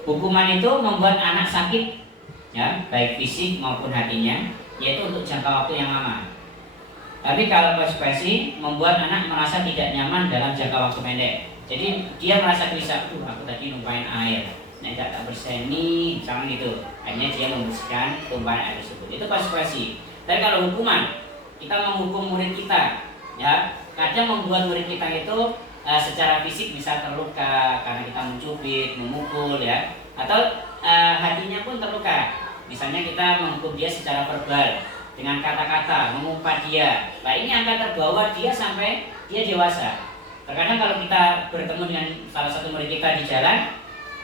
Hukuman itu membuat anak sakit, ya, baik fisik maupun hatinya, yaitu untuk jangka waktu yang lama. Tapi kalau konsekuensi membuat anak merasa tidak nyaman dalam jangka waktu pendek. Jadi dia merasa gelisah, aku tadi numpain air, tak bersih nih, sama gitu. Akhirnya dia membersihkan tumpahan air tersebut. Itu konsekuensi. Tapi kalau hukuman, kita menghukum murid kita, ya, kadang membuat murid kita itu secara fisik bisa terluka karena kita mencubit, memukul, ya, atau hatinya pun terluka. Misalnya kita menghukum dia secara verbal dengan kata-kata, mengumpat dia. Nah ini akan terbawa dia sampai dia dewasa. Terkadang kalau kita bertemu dengan salah satu murid kita di jalan,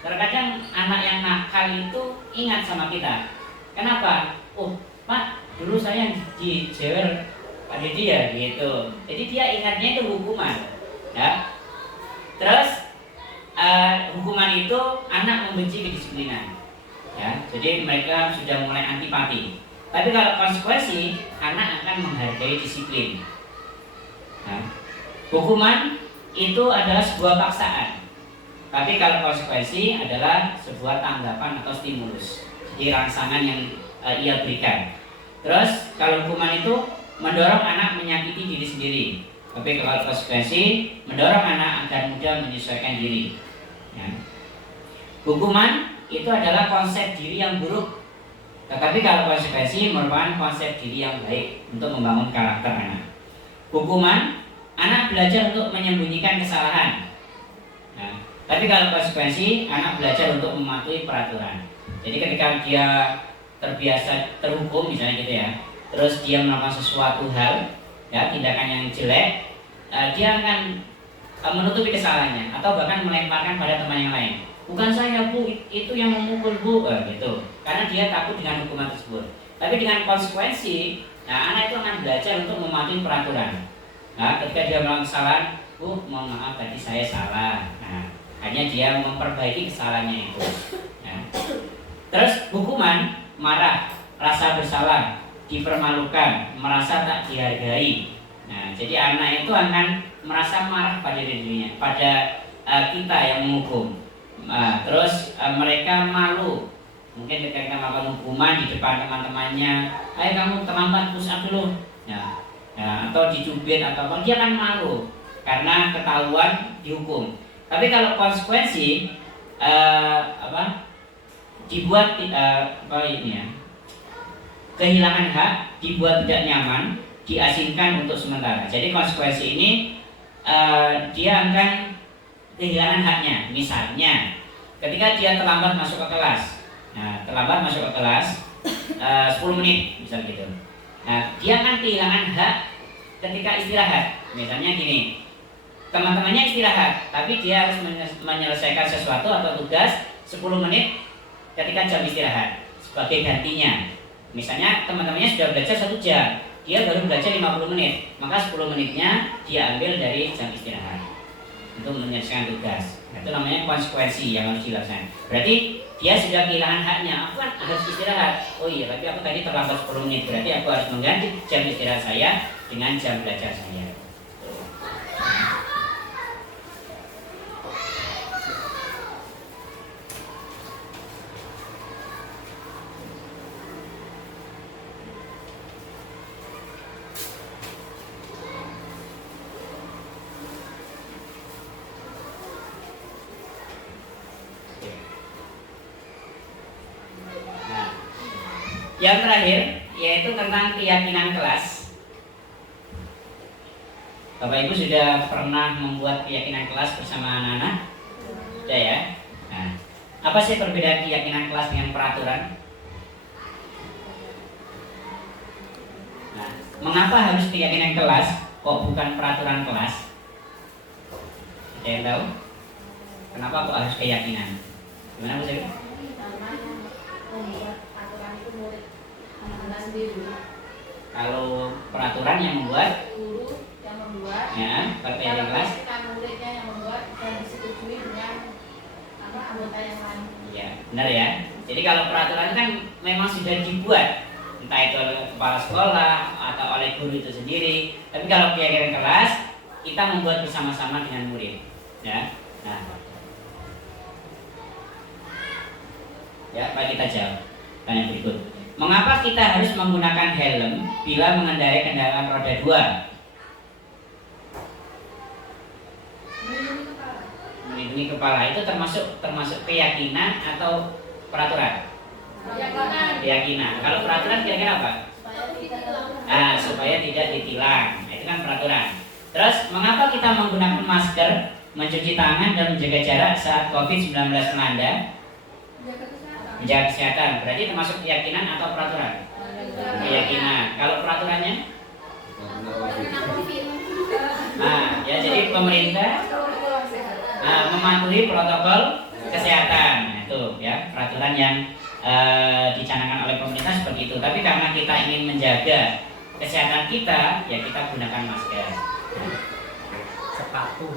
terkadang anak yang nakal itu ingat sama kita. Kenapa? Oh, Pak, dulu saya dijewer pada dia gitu. Jadi dia ingatnya itu hukuman, ya. Terus hukuman itu anak membenci kedisiplinan, ya. Jadi mereka sudah mulai antipati. Tapi kalau konsekuensi, anak akan menghargai disiplin. Nah, hukuman itu adalah sebuah paksaan, tapi kalau konsekuensi adalah sebuah tanggapan atau stimulus, jadi rangsangan yang ia berikan. Terus kalau hukuman itu mendorong anak menyakiti diri sendiri, tapi kalau konsekuensi mendorong anak agar mudah menyesuaikan diri. Ya. Hukuman itu adalah konsep diri yang buruk, tetapi kalau konsekuensi merupakan konsep diri yang baik untuk membangun karakter anak. Hukuman, anak belajar untuk menyembunyikan kesalahan. Nah, tapi kalau konsekuensi, anak belajar untuk mematuhi peraturan. Jadi ketika dia terbiasa terhukum misalnya gitu ya, terus dia melakukan sesuatu hal, ya tindakan yang jelek, dia akan menutupi kesalahannya atau bahkan melemparkan pada teman yang lain. Bukan saya bu, itu yang memukul bu, gitu. Karena dia takut dengan hukuman tersebut. Tapi dengan konsekuensi, nah anak itu akan belajar untuk mematuhi peraturan. Nah, ketika dia melakukan kesalahan, bu, mohon maaf tadi saya salah. Nah, hanya dia memperbaiki kesalahannya itu. Nah. Terus hukuman, marah, rasa bersalah, dipermalukan, merasa tak dihargai. Nah, jadi anak itu akan merasa marah pada dirinya, pada kita yang menghukum. Terus mereka malu, mungkin ketika kita melakukan hukuman di depan teman-temannya, ayo kamu terlambat push up dulu, ya, atau dicubit atau apa, dia akan malu karena ketahuan dihukum. Tapi kalau konsekuensi dibuat ini ya, kehilangan hak, dibuat tidak nyaman, diasingkan untuk sementara. Jadi konsekuensi ini dia akan kehilangan haknya. Misalnya ketika dia terlambat masuk ke kelas, nah terlambat masuk ke kelas 10 menit misal gitu, nah dia akan kehilangan hak ketika istirahat. Misalnya gini, teman-temannya istirahat, tapi dia harus menyelesaikan sesuatu atau tugas 10 menit ketika jam istirahat sebagai gantinya. Misalnya teman-temannya sudah belajar 1 jam, dia baru belajar 50 menit, maka 10 menitnya dia ambil dari jam istirahat untuk menyelesaikan tugas. Itu namanya konsekuensi yang harus dilaksanakan. Berarti dia sudah kehilangan haknya. Aku kan harus istirahat. Oh iya, tapi aku tadi terlambat 10 menit. Berarti aku harus mengganti jam istirahat saya dengan jam belajar saya. Yang terakhir yaitu tentang keyakinan kelas. Bapak Ibu sudah pernah membuat keyakinan kelas bersama anak-anak? Sudah ya? Nah, apa sih perbedaan keyakinan kelas dengan peraturan? Nah, mengapa harus keyakinan kelas kok bukan peraturan kelas? Ada yang tahu? Kenapa kok harus keyakinan? Gimana Bu Sri? Kalau peraturan yang membuat, guru yang membuat, ya, keyakinan kelas, muridnya yang membuat dan disetujui dengan anggota yang lain. Ya, benar ya. Jadi kalau peraturan kan memang sudah dibuat, entah itu oleh kepala sekolah atau oleh guru itu sendiri. Tapi kalau keyakinan kelas, kita membuat bersama-sama dengan murid. Ya, nah, ya, mari kita jawab tanya berikut. Mengapa kita harus menggunakan helm bila mengendarai kendaraan roda 2? Melindungi kepala itu termasuk keyakinan atau peraturan? Keyakinan. Kalau peraturan kira-kira apa? Supaya tidak ditilang. Itu kan peraturan. Terus mengapa kita menggunakan masker, mencuci tangan dan menjaga jarak saat COVID-19 melanda? Menjaga kesehatan. Berarti termasuk keyakinan atau peraturan? Keyakinan. Kalau peraturannya? Nah, ya jadi pemerintah mematuhi protokol kesehatan. Nah, itu ya peraturan yang dicanangkan oleh pemerintah seperti itu. Tapi karena kita ingin menjaga kesehatan kita, ya kita gunakan masker. Sepatu.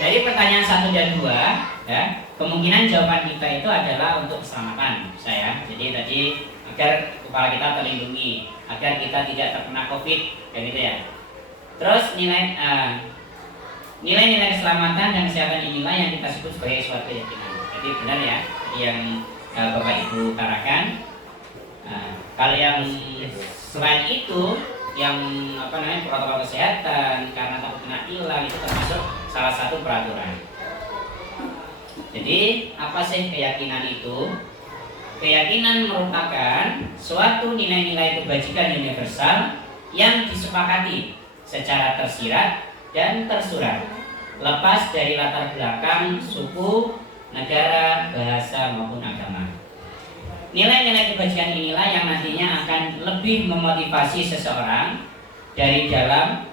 Jadi pertanyaan 1 dan 2, ya, kemungkinan jawaban kita itu adalah untuk keselamatan saya. Jadi tadi agar kepala kita terlindungi, agar kita tidak terkena COVID, kayak gitu ya. Terus nilai-nilai keselamatan dan kesehatan inilah yang kita sebut sebagai suatu keyakinan. Jadi benar ya yang Bapak Ibu utarakan. Kalau yang selain itu, yang protokol kesehatan karena takut kena tilang itu termasuk salah satu peraturan. Jadi apa sih keyakinan itu? Keyakinan merupakan suatu nilai-nilai kebajikan universal yang disepakati secara tersirat dan tersurat, lepas dari latar belakang, suku, negara, bahasa maupun agama. Nilai-nilai kebajikan inilah yang nantinya akan lebih memotivasi seseorang, dari dalam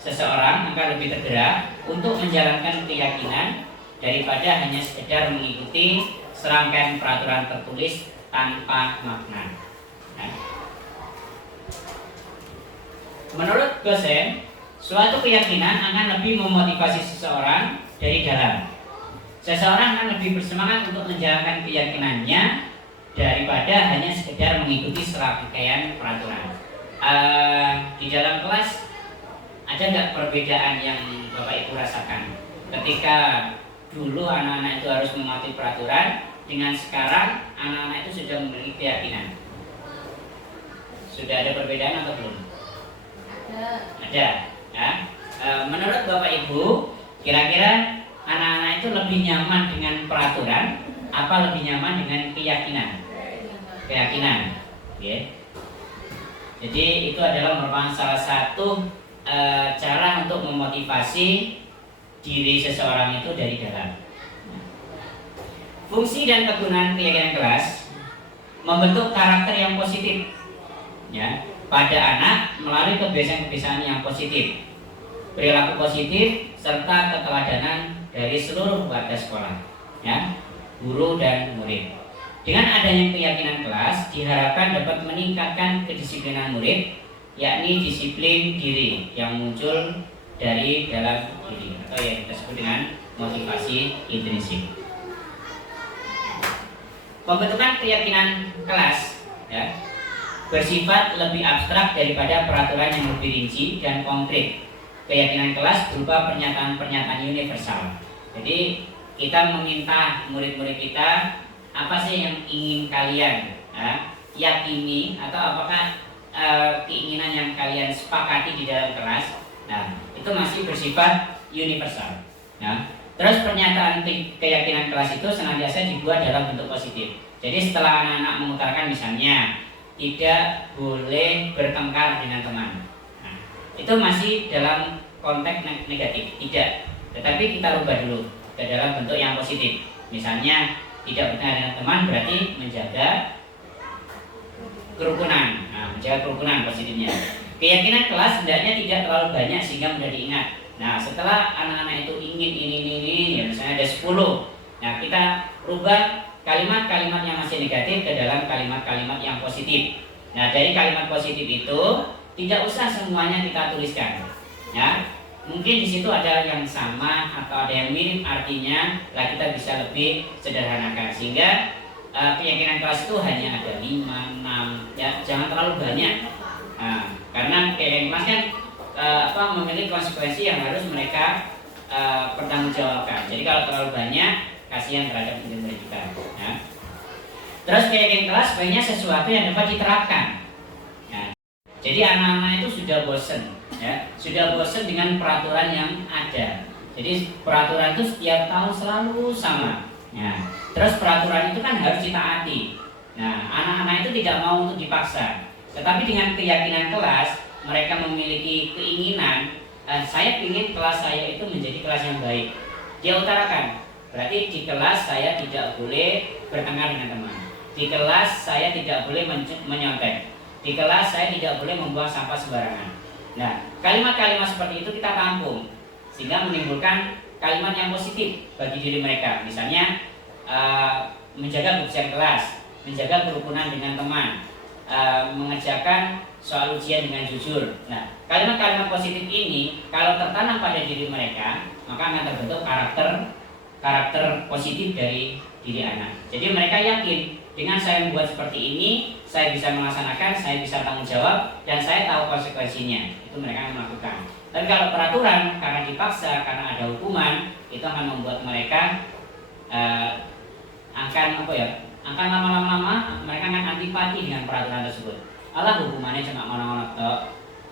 seseorang akan lebih tergerak untuk menjalankan keyakinan daripada hanya sekedar mengikuti serangkaian peraturan tertulis tanpa makna. Menurut Gosen, suatu keyakinan akan lebih memotivasi seseorang dari dalam. Seseorang akan lebih bersemangat untuk menjalankan keyakinannya daripada hanya sekedar mengikuti serangkaian peraturan. Di dalam kelas ada nggak perbedaan yang Bapak Ibu rasakan ketika dulu anak-anak itu harus mematuhi peraturan dengan sekarang anak-anak itu sudah memiliki keyakinan? Sudah ada perbedaan atau belum? Ada. Ya. Menurut Bapak Ibu, kira-kira anak-anak itu lebih nyaman dengan peraturan apa lebih nyaman dengan keyakinan? Keyakinan. Okay. Jadi itu adalah merupakan salah satu cara untuk memotivasi diri seseorang itu dari dalam. Fungsi dan kegunaan keyakinan kelas membentuk karakter yang positif, ya, pada anak melalui kebiasaan-kebiasaan yang positif, perilaku positif serta keteladanan dari seluruh warga sekolah, ya, guru dan murid. Dengan adanya keyakinan kelas diharapkan dapat meningkatkan kedisiplinan murid, yakni disiplin diri yang muncul dari dalam diri atau yang kita sebut dengan motivasi intrinsik. Pembentukan keyakinan kelas, ya, bersifat lebih abstrak daripada peraturan yang lebih rinci dan konkret. Keyakinan kelas berupa pernyataan-pernyataan universal. Jadi kita meminta murid-murid kita, apa sih yang ingin kalian yakini, atau apakah keinginan yang kalian sepakati di dalam kelas. Nah, itu masih bersifat universal. Nah, terus pernyataan keyakinan kelas itu senantiasa dibuat dalam bentuk positif. Jadi setelah anak-anak mengutarakan misalnya tidak boleh bertengkar dengan teman, nah, itu masih dalam konteks negatif, tidak. Tetapi kita rubah dulu ke dalam bentuk yang positif. Misalnya tidak bertengkar dengan teman berarti menjaga kerukunan. Nah, menjaga kerukunan positifnya. Keyakinan kelas hendaknya tidak terlalu banyak sehingga mudah diingat. Nah, setelah anak-anak itu ingin ini, ya misalnya ada 10. Nah, kita rubah kalimat-kalimat yang masih negatif ke dalam kalimat-kalimat yang positif. Nah, dari kalimat positif itu tidak usah semuanya kita tuliskan. Ya, mungkin di situ ada yang sama atau ada yang mirip artinya, lah kita bisa lebih sederhanakan sehingga keyakinan kelas itu hanya ada 5, 6, ya, jangan terlalu banyak. Nah, karena keyakinan kelas kan memiliki konsekuensi yang harus mereka pertanggungjawabkan. Jadi kalau terlalu banyak, kasihan terhadap murid-murid kita. Ya. Terus keyakinan kelas sebenarnya sesuatu yang dapat diterapkan. Ya. Jadi anak-anak itu sudah bosan, ya, sudah bosan dengan peraturan yang ada. Jadi peraturan itu setiap tahun selalu sama. Ya. Terus peraturan itu kan harus ditaati. Nah, anak-anak itu tidak mau untuk dipaksa. Tetapi dengan keyakinan kelas, mereka memiliki keinginan, saya ingin kelas saya itu menjadi kelas yang baik. Dia utarakan, berarti di kelas saya tidak boleh bertengkar dengan teman. Di kelas saya tidak boleh menyontek. Di kelas saya tidak boleh membuang sampah sembarangan. Nah, kalimat-kalimat seperti itu kita tampung sehingga menimbulkan kalimat yang positif bagi diri mereka. Misalnya menjaga kebersihan kelas, menjaga kerukunan dengan teman, mengerjakan soal ujian dengan jujur. Nah, kalimat-kalimat positif ini kalau tertanam pada diri mereka, maka akan terbentuk karakter positif dari diri anak. Jadi mereka yakin dengan saya membuat seperti ini, saya bisa melaksanakan, saya bisa tanggung jawab, dan saya tahu konsekuensinya. Itu mereka akan melakukan. Tapi kalau peraturan karena dipaksa, karena ada hukuman, itu akan membuat mereka akan lama-lama mereka akan antipati dengan peraturan tersebut. Allah hukumannya cuma ngono-ngono tok.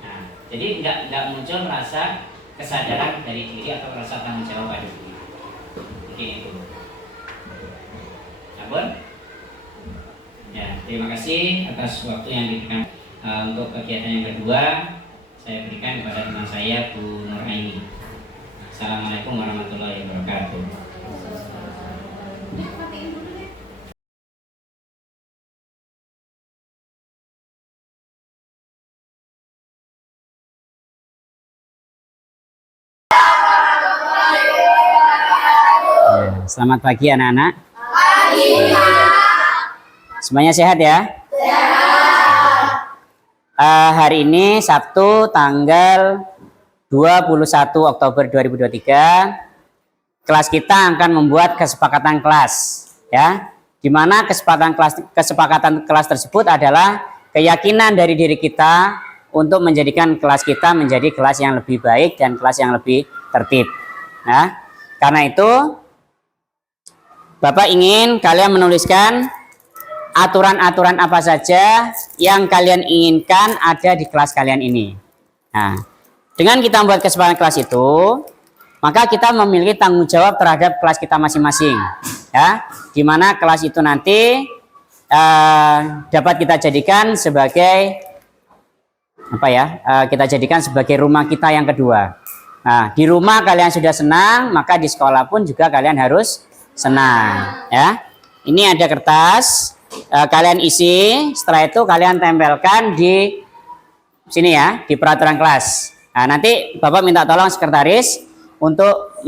Nah, jadi nggak muncul rasa kesadaran dari diri atau rasa tanggung jawab pada diri. Mungkin itu. Abon? Ya, terima kasih atas waktu yang diberikan. Untuk kegiatan yang kedua, saya berikan kepada teman saya Bu Nur Aini. Assalamualaikum warahmatullahi wabarakatuh. Selamat pagi anak-anak. Semuanya sehat ya? Hari ini Sabtu tanggal 21 Oktober 2023, kelas kita akan membuat kesepakatan kelas, ya. Di mana kesepakatan kelas tersebut adalah keyakinan dari diri kita untuk menjadikan kelas kita menjadi kelas yang lebih baik dan kelas yang lebih tertib. Nah, karena itu Bapak ingin kalian menuliskan aturan-aturan apa saja yang kalian inginkan ada di kelas kalian ini. Nah, dengan kita membuat kesepakatan kelas itu, maka kita memiliki tanggung jawab terhadap kelas kita masing-masing, ya. Di mana kelas itu nanti dapat kita jadikan sebagai apa ya? Kita jadikan sebagai rumah kita yang kedua. Nah, di rumah kalian sudah senang, maka di sekolah pun juga kalian harus senang, ya. Ini ada kertas, kalian isi, setelah itu kalian tempelkan di sini ya, di peraturan kelas. Nah, nanti Bapak minta tolong sekretaris untuk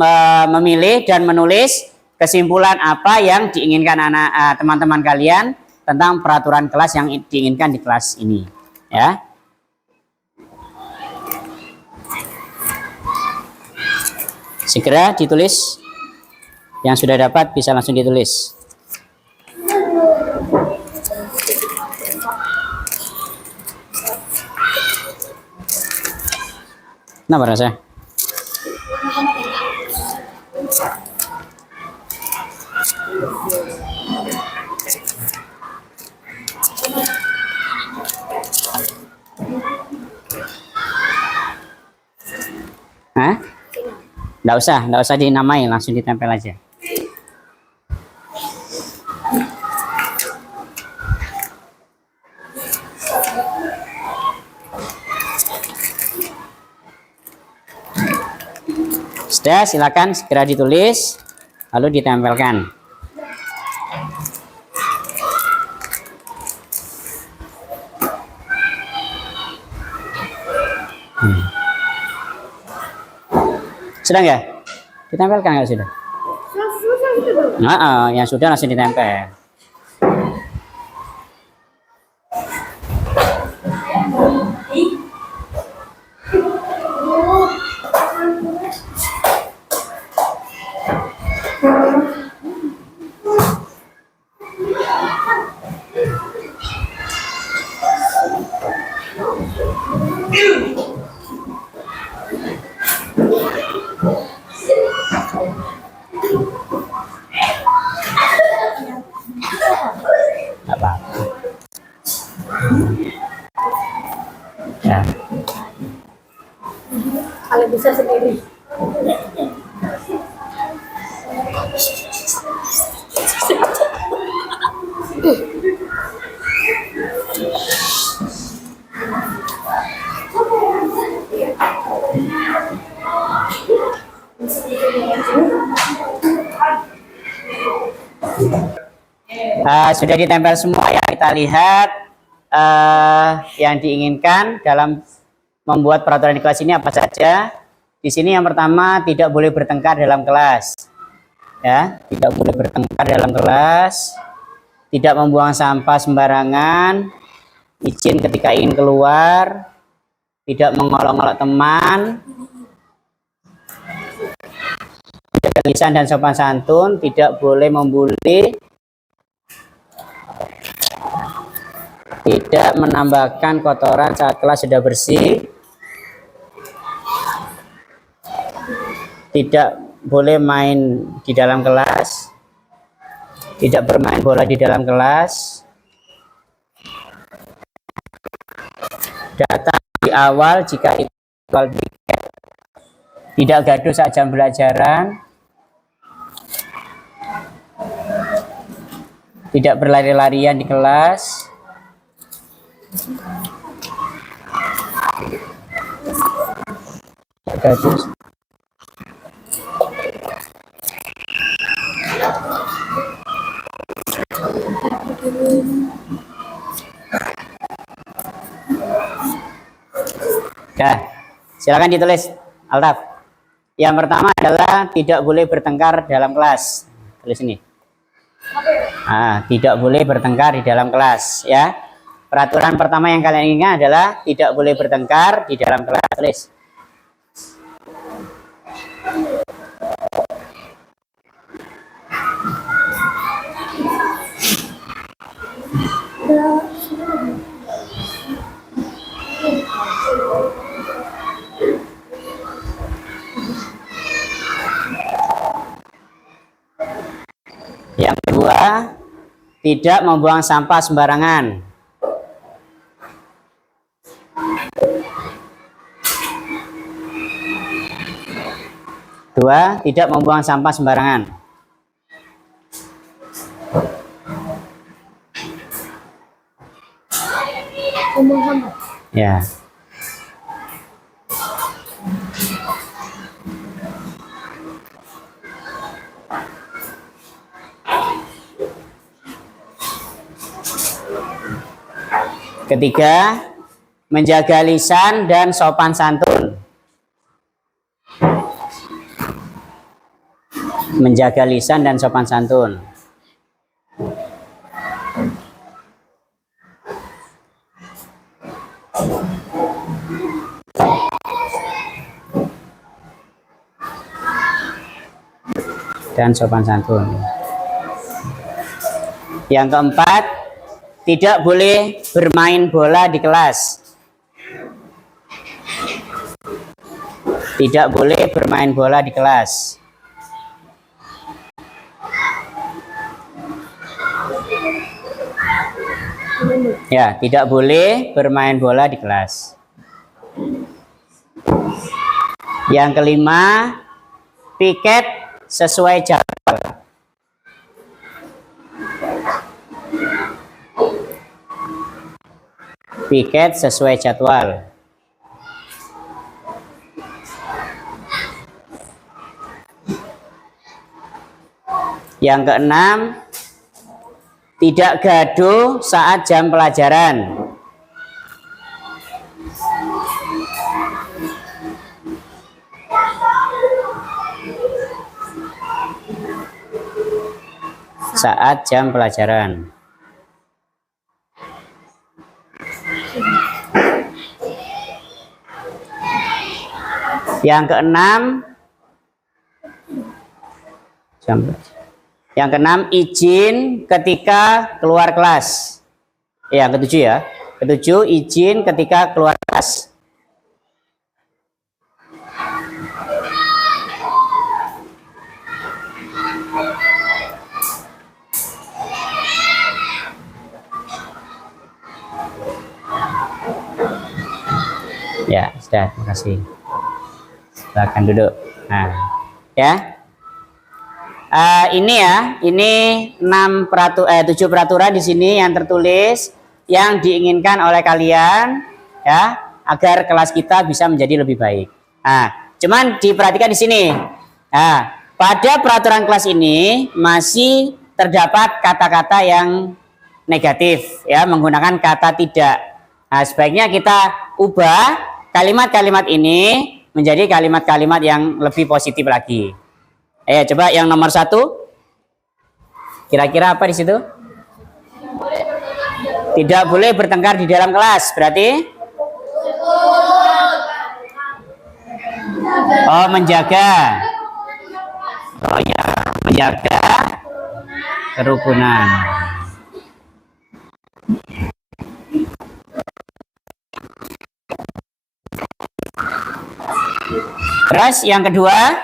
memilih dan menulis kesimpulan apa yang diinginkan teman-teman kalian tentang peraturan kelas yang diinginkan di kelas ini, ya. Segera ditulis. Yang sudah dapat bisa langsung ditulis. Kenapa rasa? Hah? Nggak usah dinamai, langsung ditempel aja. Sudah, silakan segera ditulis lalu ditempelkan. Sudah nggak? Ditempelkan nggak sudah? Nah, yang sudah langsung ditempel. Ya. Kalau bisa sendiri. Sudah ditempel semua ya. Kita lihat yang diinginkan dalam membuat peraturan di kelas ini apa saja. Di sini yang pertama, tidak boleh bertengkar dalam kelas. Ya, tidak boleh bertengkar dalam kelas. Tidak membuang sampah sembarangan. Izin ketika ingin keluar. Tidak mengolok-olok teman. Jaga lisan dan sopan santun. Tidak boleh membuli. Tidak menambahkan kotoran saat kelas sudah bersih. tidak boleh main di dalam kelas, tidak bermain bola di dalam kelas, datang di awal jika itu tidak gaduh saat jam pelajaran, tidak berlari-larian di kelas, gaduh. Ya, silakan ditulis, Altaf. Yang pertama adalah tidak boleh bertengkar dalam kelas. Tulis ini. Tidak boleh bertengkar di dalam kelas, ya. Peraturan pertama yang kalian ingat adalah tidak boleh bertengkar di dalam kelas. Tulis. Yang kedua, tidak membuang sampah sembarangan. Dua, tidak membuang sampah sembarangan. Ya. Ketiga, menjaga lisan dan sopan santun. Menjaga lisan dan sopan santun. Dan sopan santun. Yang keempat, tidak boleh bermain bola di kelas. Tidak boleh bermain bola di kelas. Ya, tidak boleh bermain bola di kelas. Yang kelima, piket sesuai jadwal. Piket sesuai jadwal. Yang keenam, tidak gaduh saat jam pelajaran. Saat jam pelajaran. Yang keenam, izin ketika keluar kelas. Yang ketujuh ya. Ketujuh, izin ketika keluar kelas. Ya, sudah, terima kasih. Silakan duduk. Nah, ya. Ini 7 peraturan di sini yang tertulis yang diinginkan oleh kalian, ya, agar kelas kita bisa menjadi lebih baik. Nah, cuman diperhatikan di sini. Nah, pada peraturan kelas ini masih terdapat kata-kata yang negatif, ya, menggunakan kata tidak. Nah, sebaiknya kita ubah kalimat-kalimat ini menjadi kalimat-kalimat yang lebih positif lagi. Ayo coba yang nomor 1. Kira-kira apa di situ? Tidak boleh bertengkar di dalam kelas. Berarti? Oh, menjaga. Oh ya, menjaga kerukunan. Terus yang kedua,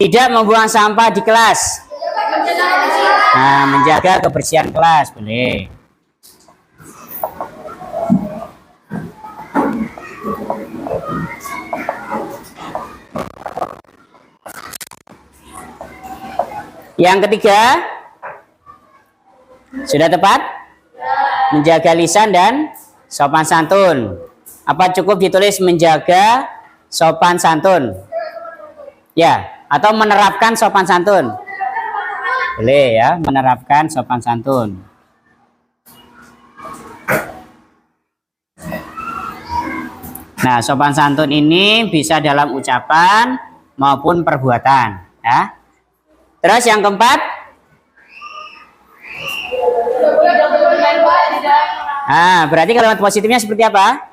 Tidak membuang sampah di kelas. Nah, menjaga kebersihan kelas boleh. Yang ketiga, sudah tepat? Menjaga lisan dan sopan santun. Apa cukup ditulis menjaga sopan santun? Ya, atau menerapkan sopan santun? Boleh ya, menerapkan sopan santun. Nah, sopan santun ini bisa dalam ucapan maupun perbuatan, ya. Terus yang keempat, berarti kalimat positifnya seperti apa?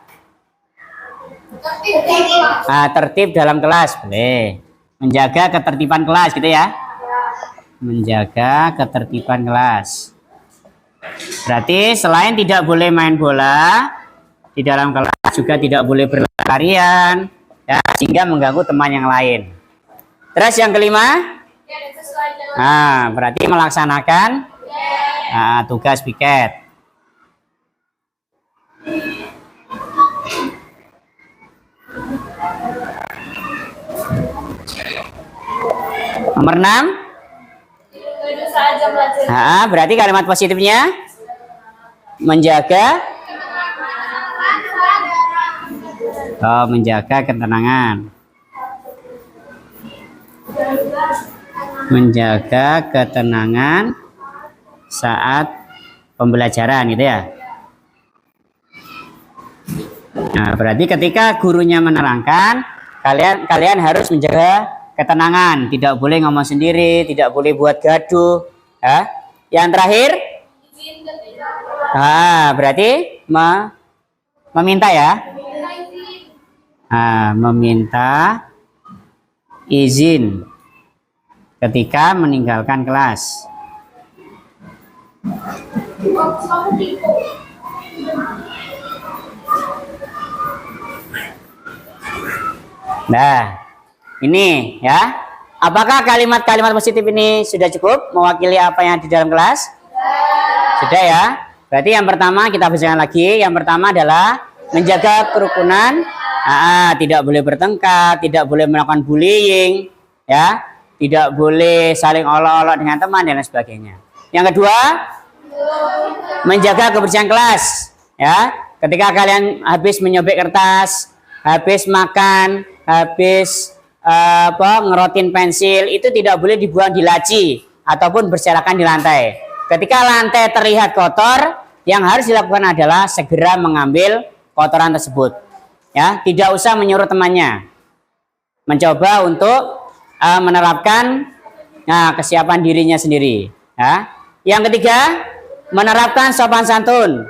Tertib dalam kelas, boleh. Menjaga ketertiban kelas, gitu ya. Menjaga ketertiban kelas. Berarti selain tidak boleh main bola di dalam kelas, juga tidak boleh berlarian, ya, sehingga mengganggu teman yang lain. Terus yang kelima, berarti melaksanakan tugas piket. Nomor 6. Berarti kalimat positifnya menjaga menjaga ketenangan. Menjaga ketenangan saat pembelajaran, gitu ya. Nah, berarti ketika gurunya menerangkan, kalian harus menjaga ketenangan, tidak boleh ngomong sendiri, tidak boleh buat gaduh, ya. Yang terakhir, berarti meminta ya. Meminta izin ketika meninggalkan kelas. Nah, ini ya. Apakah kalimat-kalimat positif ini sudah cukup mewakili apa yang di dalam kelas? Sudah ya. Berarti yang pertama kita bacakan lagi. Yang pertama adalah menjaga kerukunan. Tidak boleh bertengkar, tidak boleh melakukan bullying, ya. Tidak boleh saling olok-olok dengan teman dan lain sebagainya. Yang kedua, menjaga kebersihan kelas, ya. Ketika kalian habis menyobek kertas, habis makan, habis ngerotin pensil, itu tidak boleh dibuang di laci ataupun berserakan di lantai. Ketika lantai terlihat kotor, yang harus dilakukan adalah segera mengambil kotoran tersebut, ya. Tidak usah menyuruh temannya. Mencoba untuk menerapkan kesiapan dirinya sendiri, ya. Yang ketiga, menerapkan sopan santun.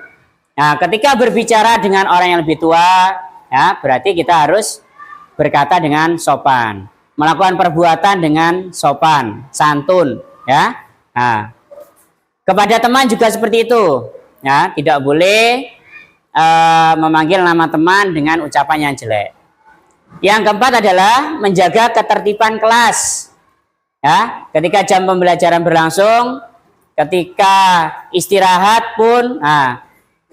Nah, ketika berbicara dengan orang yang lebih tua, ya, berarti kita harus berkata dengan sopan, melakukan perbuatan dengan sopan, santun, ya. Nah, kepada teman juga seperti itu, ya. Tidak boleh memanggil nama teman dengan ucapan yang jelek. Yang keempat adalah menjaga ketertiban kelas, ya. Ketika jam pembelajaran berlangsung, ketika istirahat pun,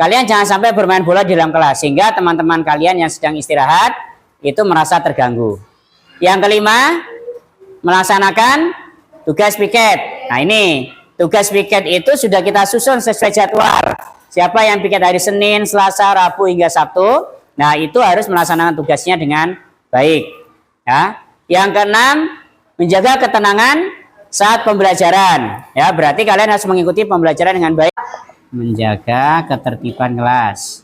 kalian jangan sampai bermain bola di dalam kelas sehingga teman-teman kalian yang sedang istirahat itu merasa terganggu. Yang kelima, melaksanakan tugas piket. Nah, ini tugas piket itu sudah kita susun sesuai jadwal. Siapa yang piket hari Senin, Selasa, Rabu hingga Sabtu, nah itu harus melaksanakan tugasnya dengan baik, ya. Yang keenam, menjaga ketenangan saat pembelajaran, ya. Berarti kalian harus mengikuti pembelajaran dengan baik. Menjaga ketertiban kelas.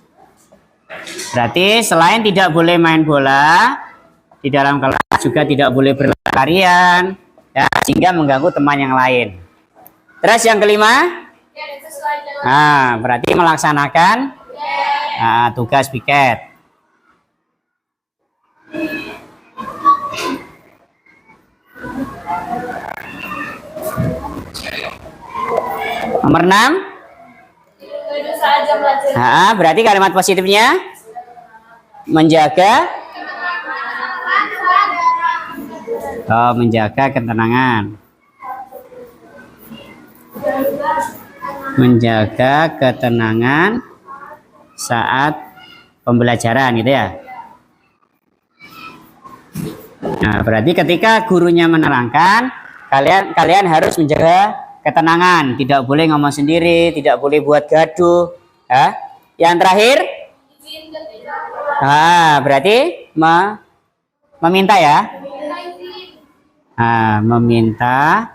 Berarti selain tidak boleh main bola di dalam kelas, juga tidak boleh berlarian, ya, sehingga mengganggu teman yang lain. Terus yang kelima, berarti melaksanakan tugas piket. Nomor 6, berarti kalimat positifnya menjaga menjaga ketenangan. Menjaga ketenangan saat pembelajaran gitu ya. Nah, berarti ketika gurunya menerangkan, kalian harus menjaga ketenangan, tidak boleh ngomong sendiri, tidak boleh buat gaduh, ya. Yang terakhir, berarti meminta ya. Meminta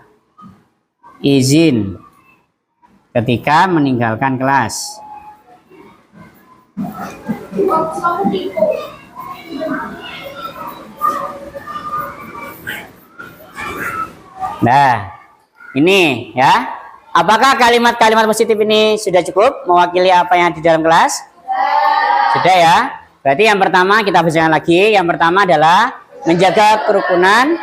izin ketika meninggalkan kelas. Nah, ini ya. Apakah kalimat-kalimat positif ini sudah cukup mewakili apa yang di dalam kelas? Sudah ya. Berarti yang pertama kita bacakan lagi. Yang pertama adalah menjaga kerukunan.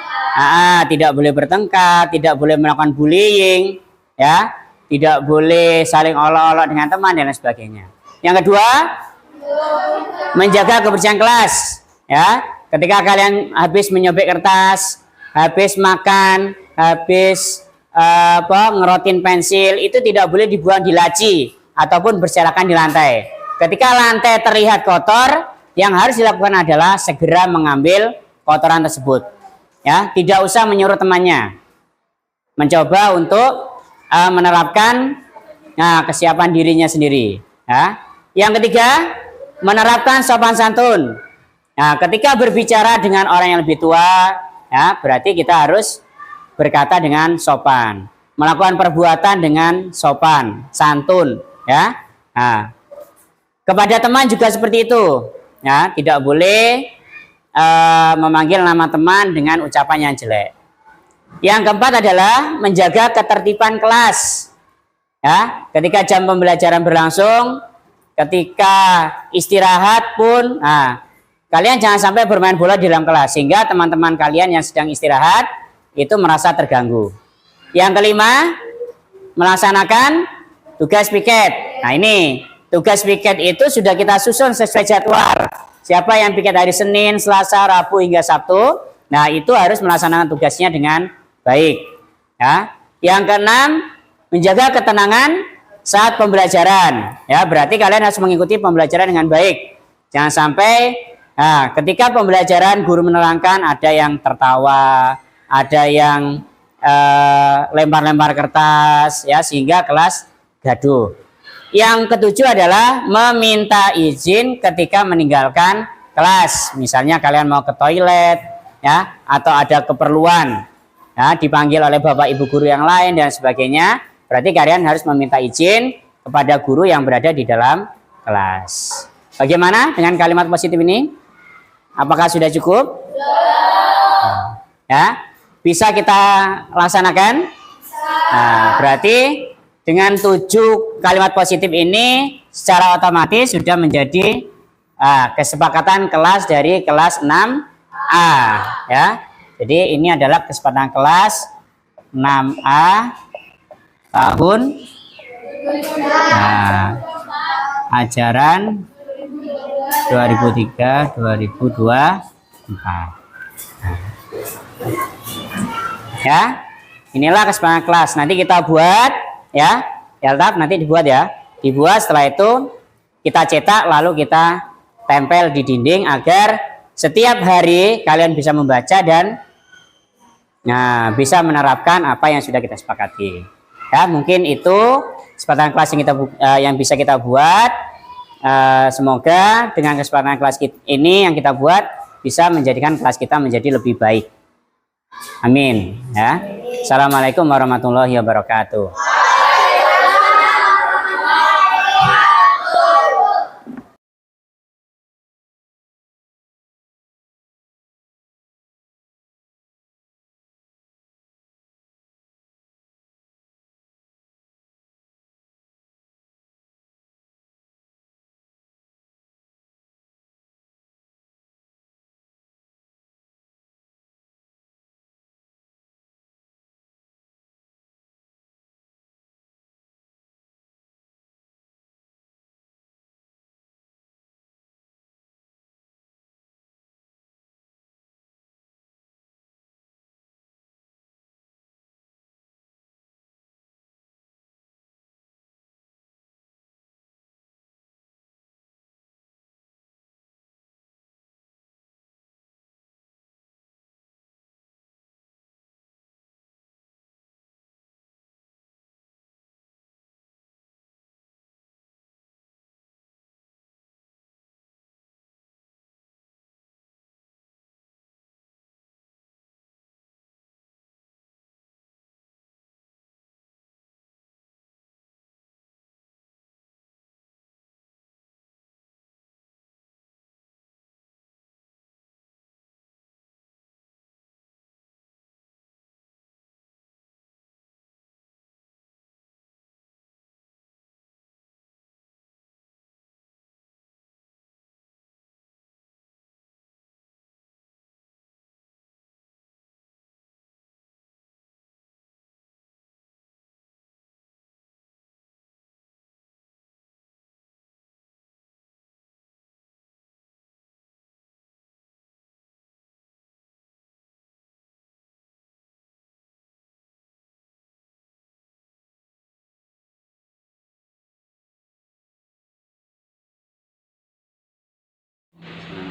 Tidak boleh bertengkar, tidak boleh melakukan bullying, ya. Tidak boleh saling olok-olok dengan teman dan lain sebagainya. Yang kedua, menjaga kebersihan kelas, ya. Ketika kalian habis menyobek kertas, habis makan, habis ngerotin pensil, itu tidak boleh dibuang di laci ataupun berserakan di lantai. Ketika lantai terlihat kotor, yang harus dilakukan adalah segera mengambil kotoran tersebut. Ya, tidak usah menyuruh temannya. Mencoba untuk menerapkan kesiapan dirinya sendiri. Ya. Yang ketiga, menerapkan sopan santun. Nah, ketika berbicara dengan orang yang lebih tua, ya, berarti kita harus berkata dengan sopan, melakukan perbuatan dengan sopan, santun, ya. Nah, kepada teman juga seperti itu, ya, tidak boleh memanggil nama teman dengan ucapan yang jelek. Yang keempat adalah menjaga ketertiban kelas. Ya, ketika jam pembelajaran berlangsung, ketika istirahat pun, kalian jangan sampai bermain bola di dalam kelas sehingga teman-teman kalian yang sedang istirahat itu merasa terganggu. Yang kelima, melaksanakan tugas piket. Nah, ini tugas piket itu sudah kita susun sesuai jadwal. Siapa yang piket hari Senin, Selasa, Rabu hingga Sabtu, nah itu harus melaksanakan tugasnya dengan baik. Ya. Yang keenam, menjaga ketenangan saat pembelajaran. Ya, berarti kalian harus mengikuti pembelajaran dengan baik. Jangan sampai ketika pembelajaran guru menerangkan ada yang tertawa, ada yang lempar-lempar kertas, ya, sehingga kelas gaduh. Yang ketujuh adalah meminta izin ketika meninggalkan kelas. Misalnya kalian mau ke toilet, ya, atau ada keperluan, ya, dipanggil oleh bapak ibu guru yang lain dan sebagainya. Berarti kalian harus meminta izin kepada guru yang berada di dalam kelas. Bagaimana dengan kalimat positif ini? Apakah sudah cukup? Ya, bisa kita laksanakan? Nah, berarti dengan 7 kalimat positif ini secara otomatis sudah menjadi kesepakatan kelas dari kelas 6A, ya. Jadi ini adalah kesepakatan kelas 6A tahun ajaran 2003-2024. Ya, inilah kesepakatan kelas. Nanti kita buat, ya, nanti dibuat ya. Dibuat, setelah itu kita cetak lalu kita tempel di dinding agar setiap hari kalian bisa membaca dan bisa menerapkan apa yang sudah kita sepakati. Ya, mungkin itu kesepakatan kelas yang bisa kita buat. Semoga dengan kesepakatan kelas ini yang kita buat bisa menjadikan kelas kita menjadi lebih baik. Amin. Ya. Assalamualaikum warahmatullahi wabarakatuh.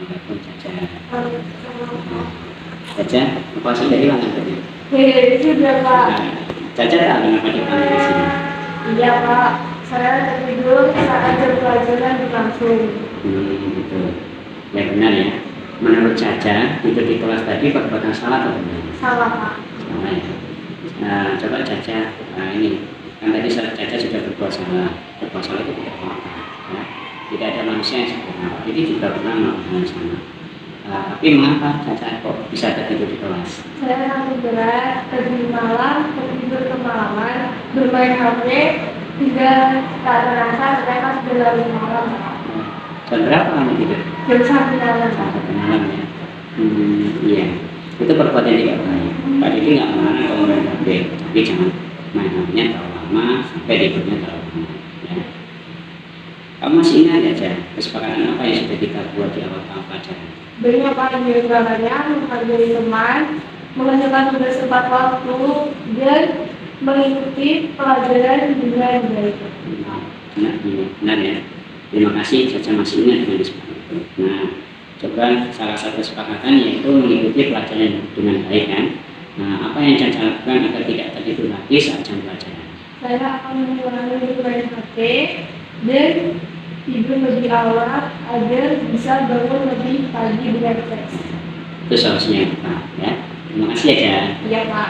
Assalamualaikum Caca. Caca, apa sih dari mana tadi? Sudah Pak. Caca tak kenapa dipanggil di sini? Iya Pak. Saya dari dulu saat jam pelajaran berlangsung. Gitu. Ya benar ya. Menurut Caca, itu di kelas tadi perbuatan salah atau benar? Salah Pak. Salah ya. Nah, coba Caca, ini kan tadi Caca sudah berbuat salah. Berbuat salah itu tidak apa-apa. Ya. Tidak ada manusia yang sempurna. Jadi juga pernah melakukan yang sama. Tapi mengapa Caca kok bisa tertidur di kelas? Saya harus berat, tadi malam, tertidur kemalaman, bermain HP, hingga tak terasa mereka sudah larut malam. Jam berapa kamu tidur? Jam 1 malam. Sampai malam ya. Iya. Itu perbuatan yang tidak baik. Pak Didi nggak melarang kamu main HP, tapi jangan main HP-nya terlalu lama sampai tidurnya terlalu lama. Ya. Kamu masih ingat ya, Cak, kesepakatan apa yang sudah kita buat di awal tahun pelajaran? Banyak Pak negaranya menghargai teman, mengerjakan tugas tepat waktu, dan mengikuti pelajaran dengan baik. Benar ya. Terima kasih, Caca masih ingat dengan kesepakatan itu. Nah, coba salah satu kesepakatan yaitu mengikuti pelajaran dengan baik kan. Nah, apa yang Caca lakukan agar tidak tertidur lagi saat jam pelajaran? Saya akan mengurangi bermain HP dan tidur lebih awal agar bisa bangun lebih pagi dengan fresh. Itu solusinya yang tepat ya. Terima kasih ya, Caca. Iya Pak.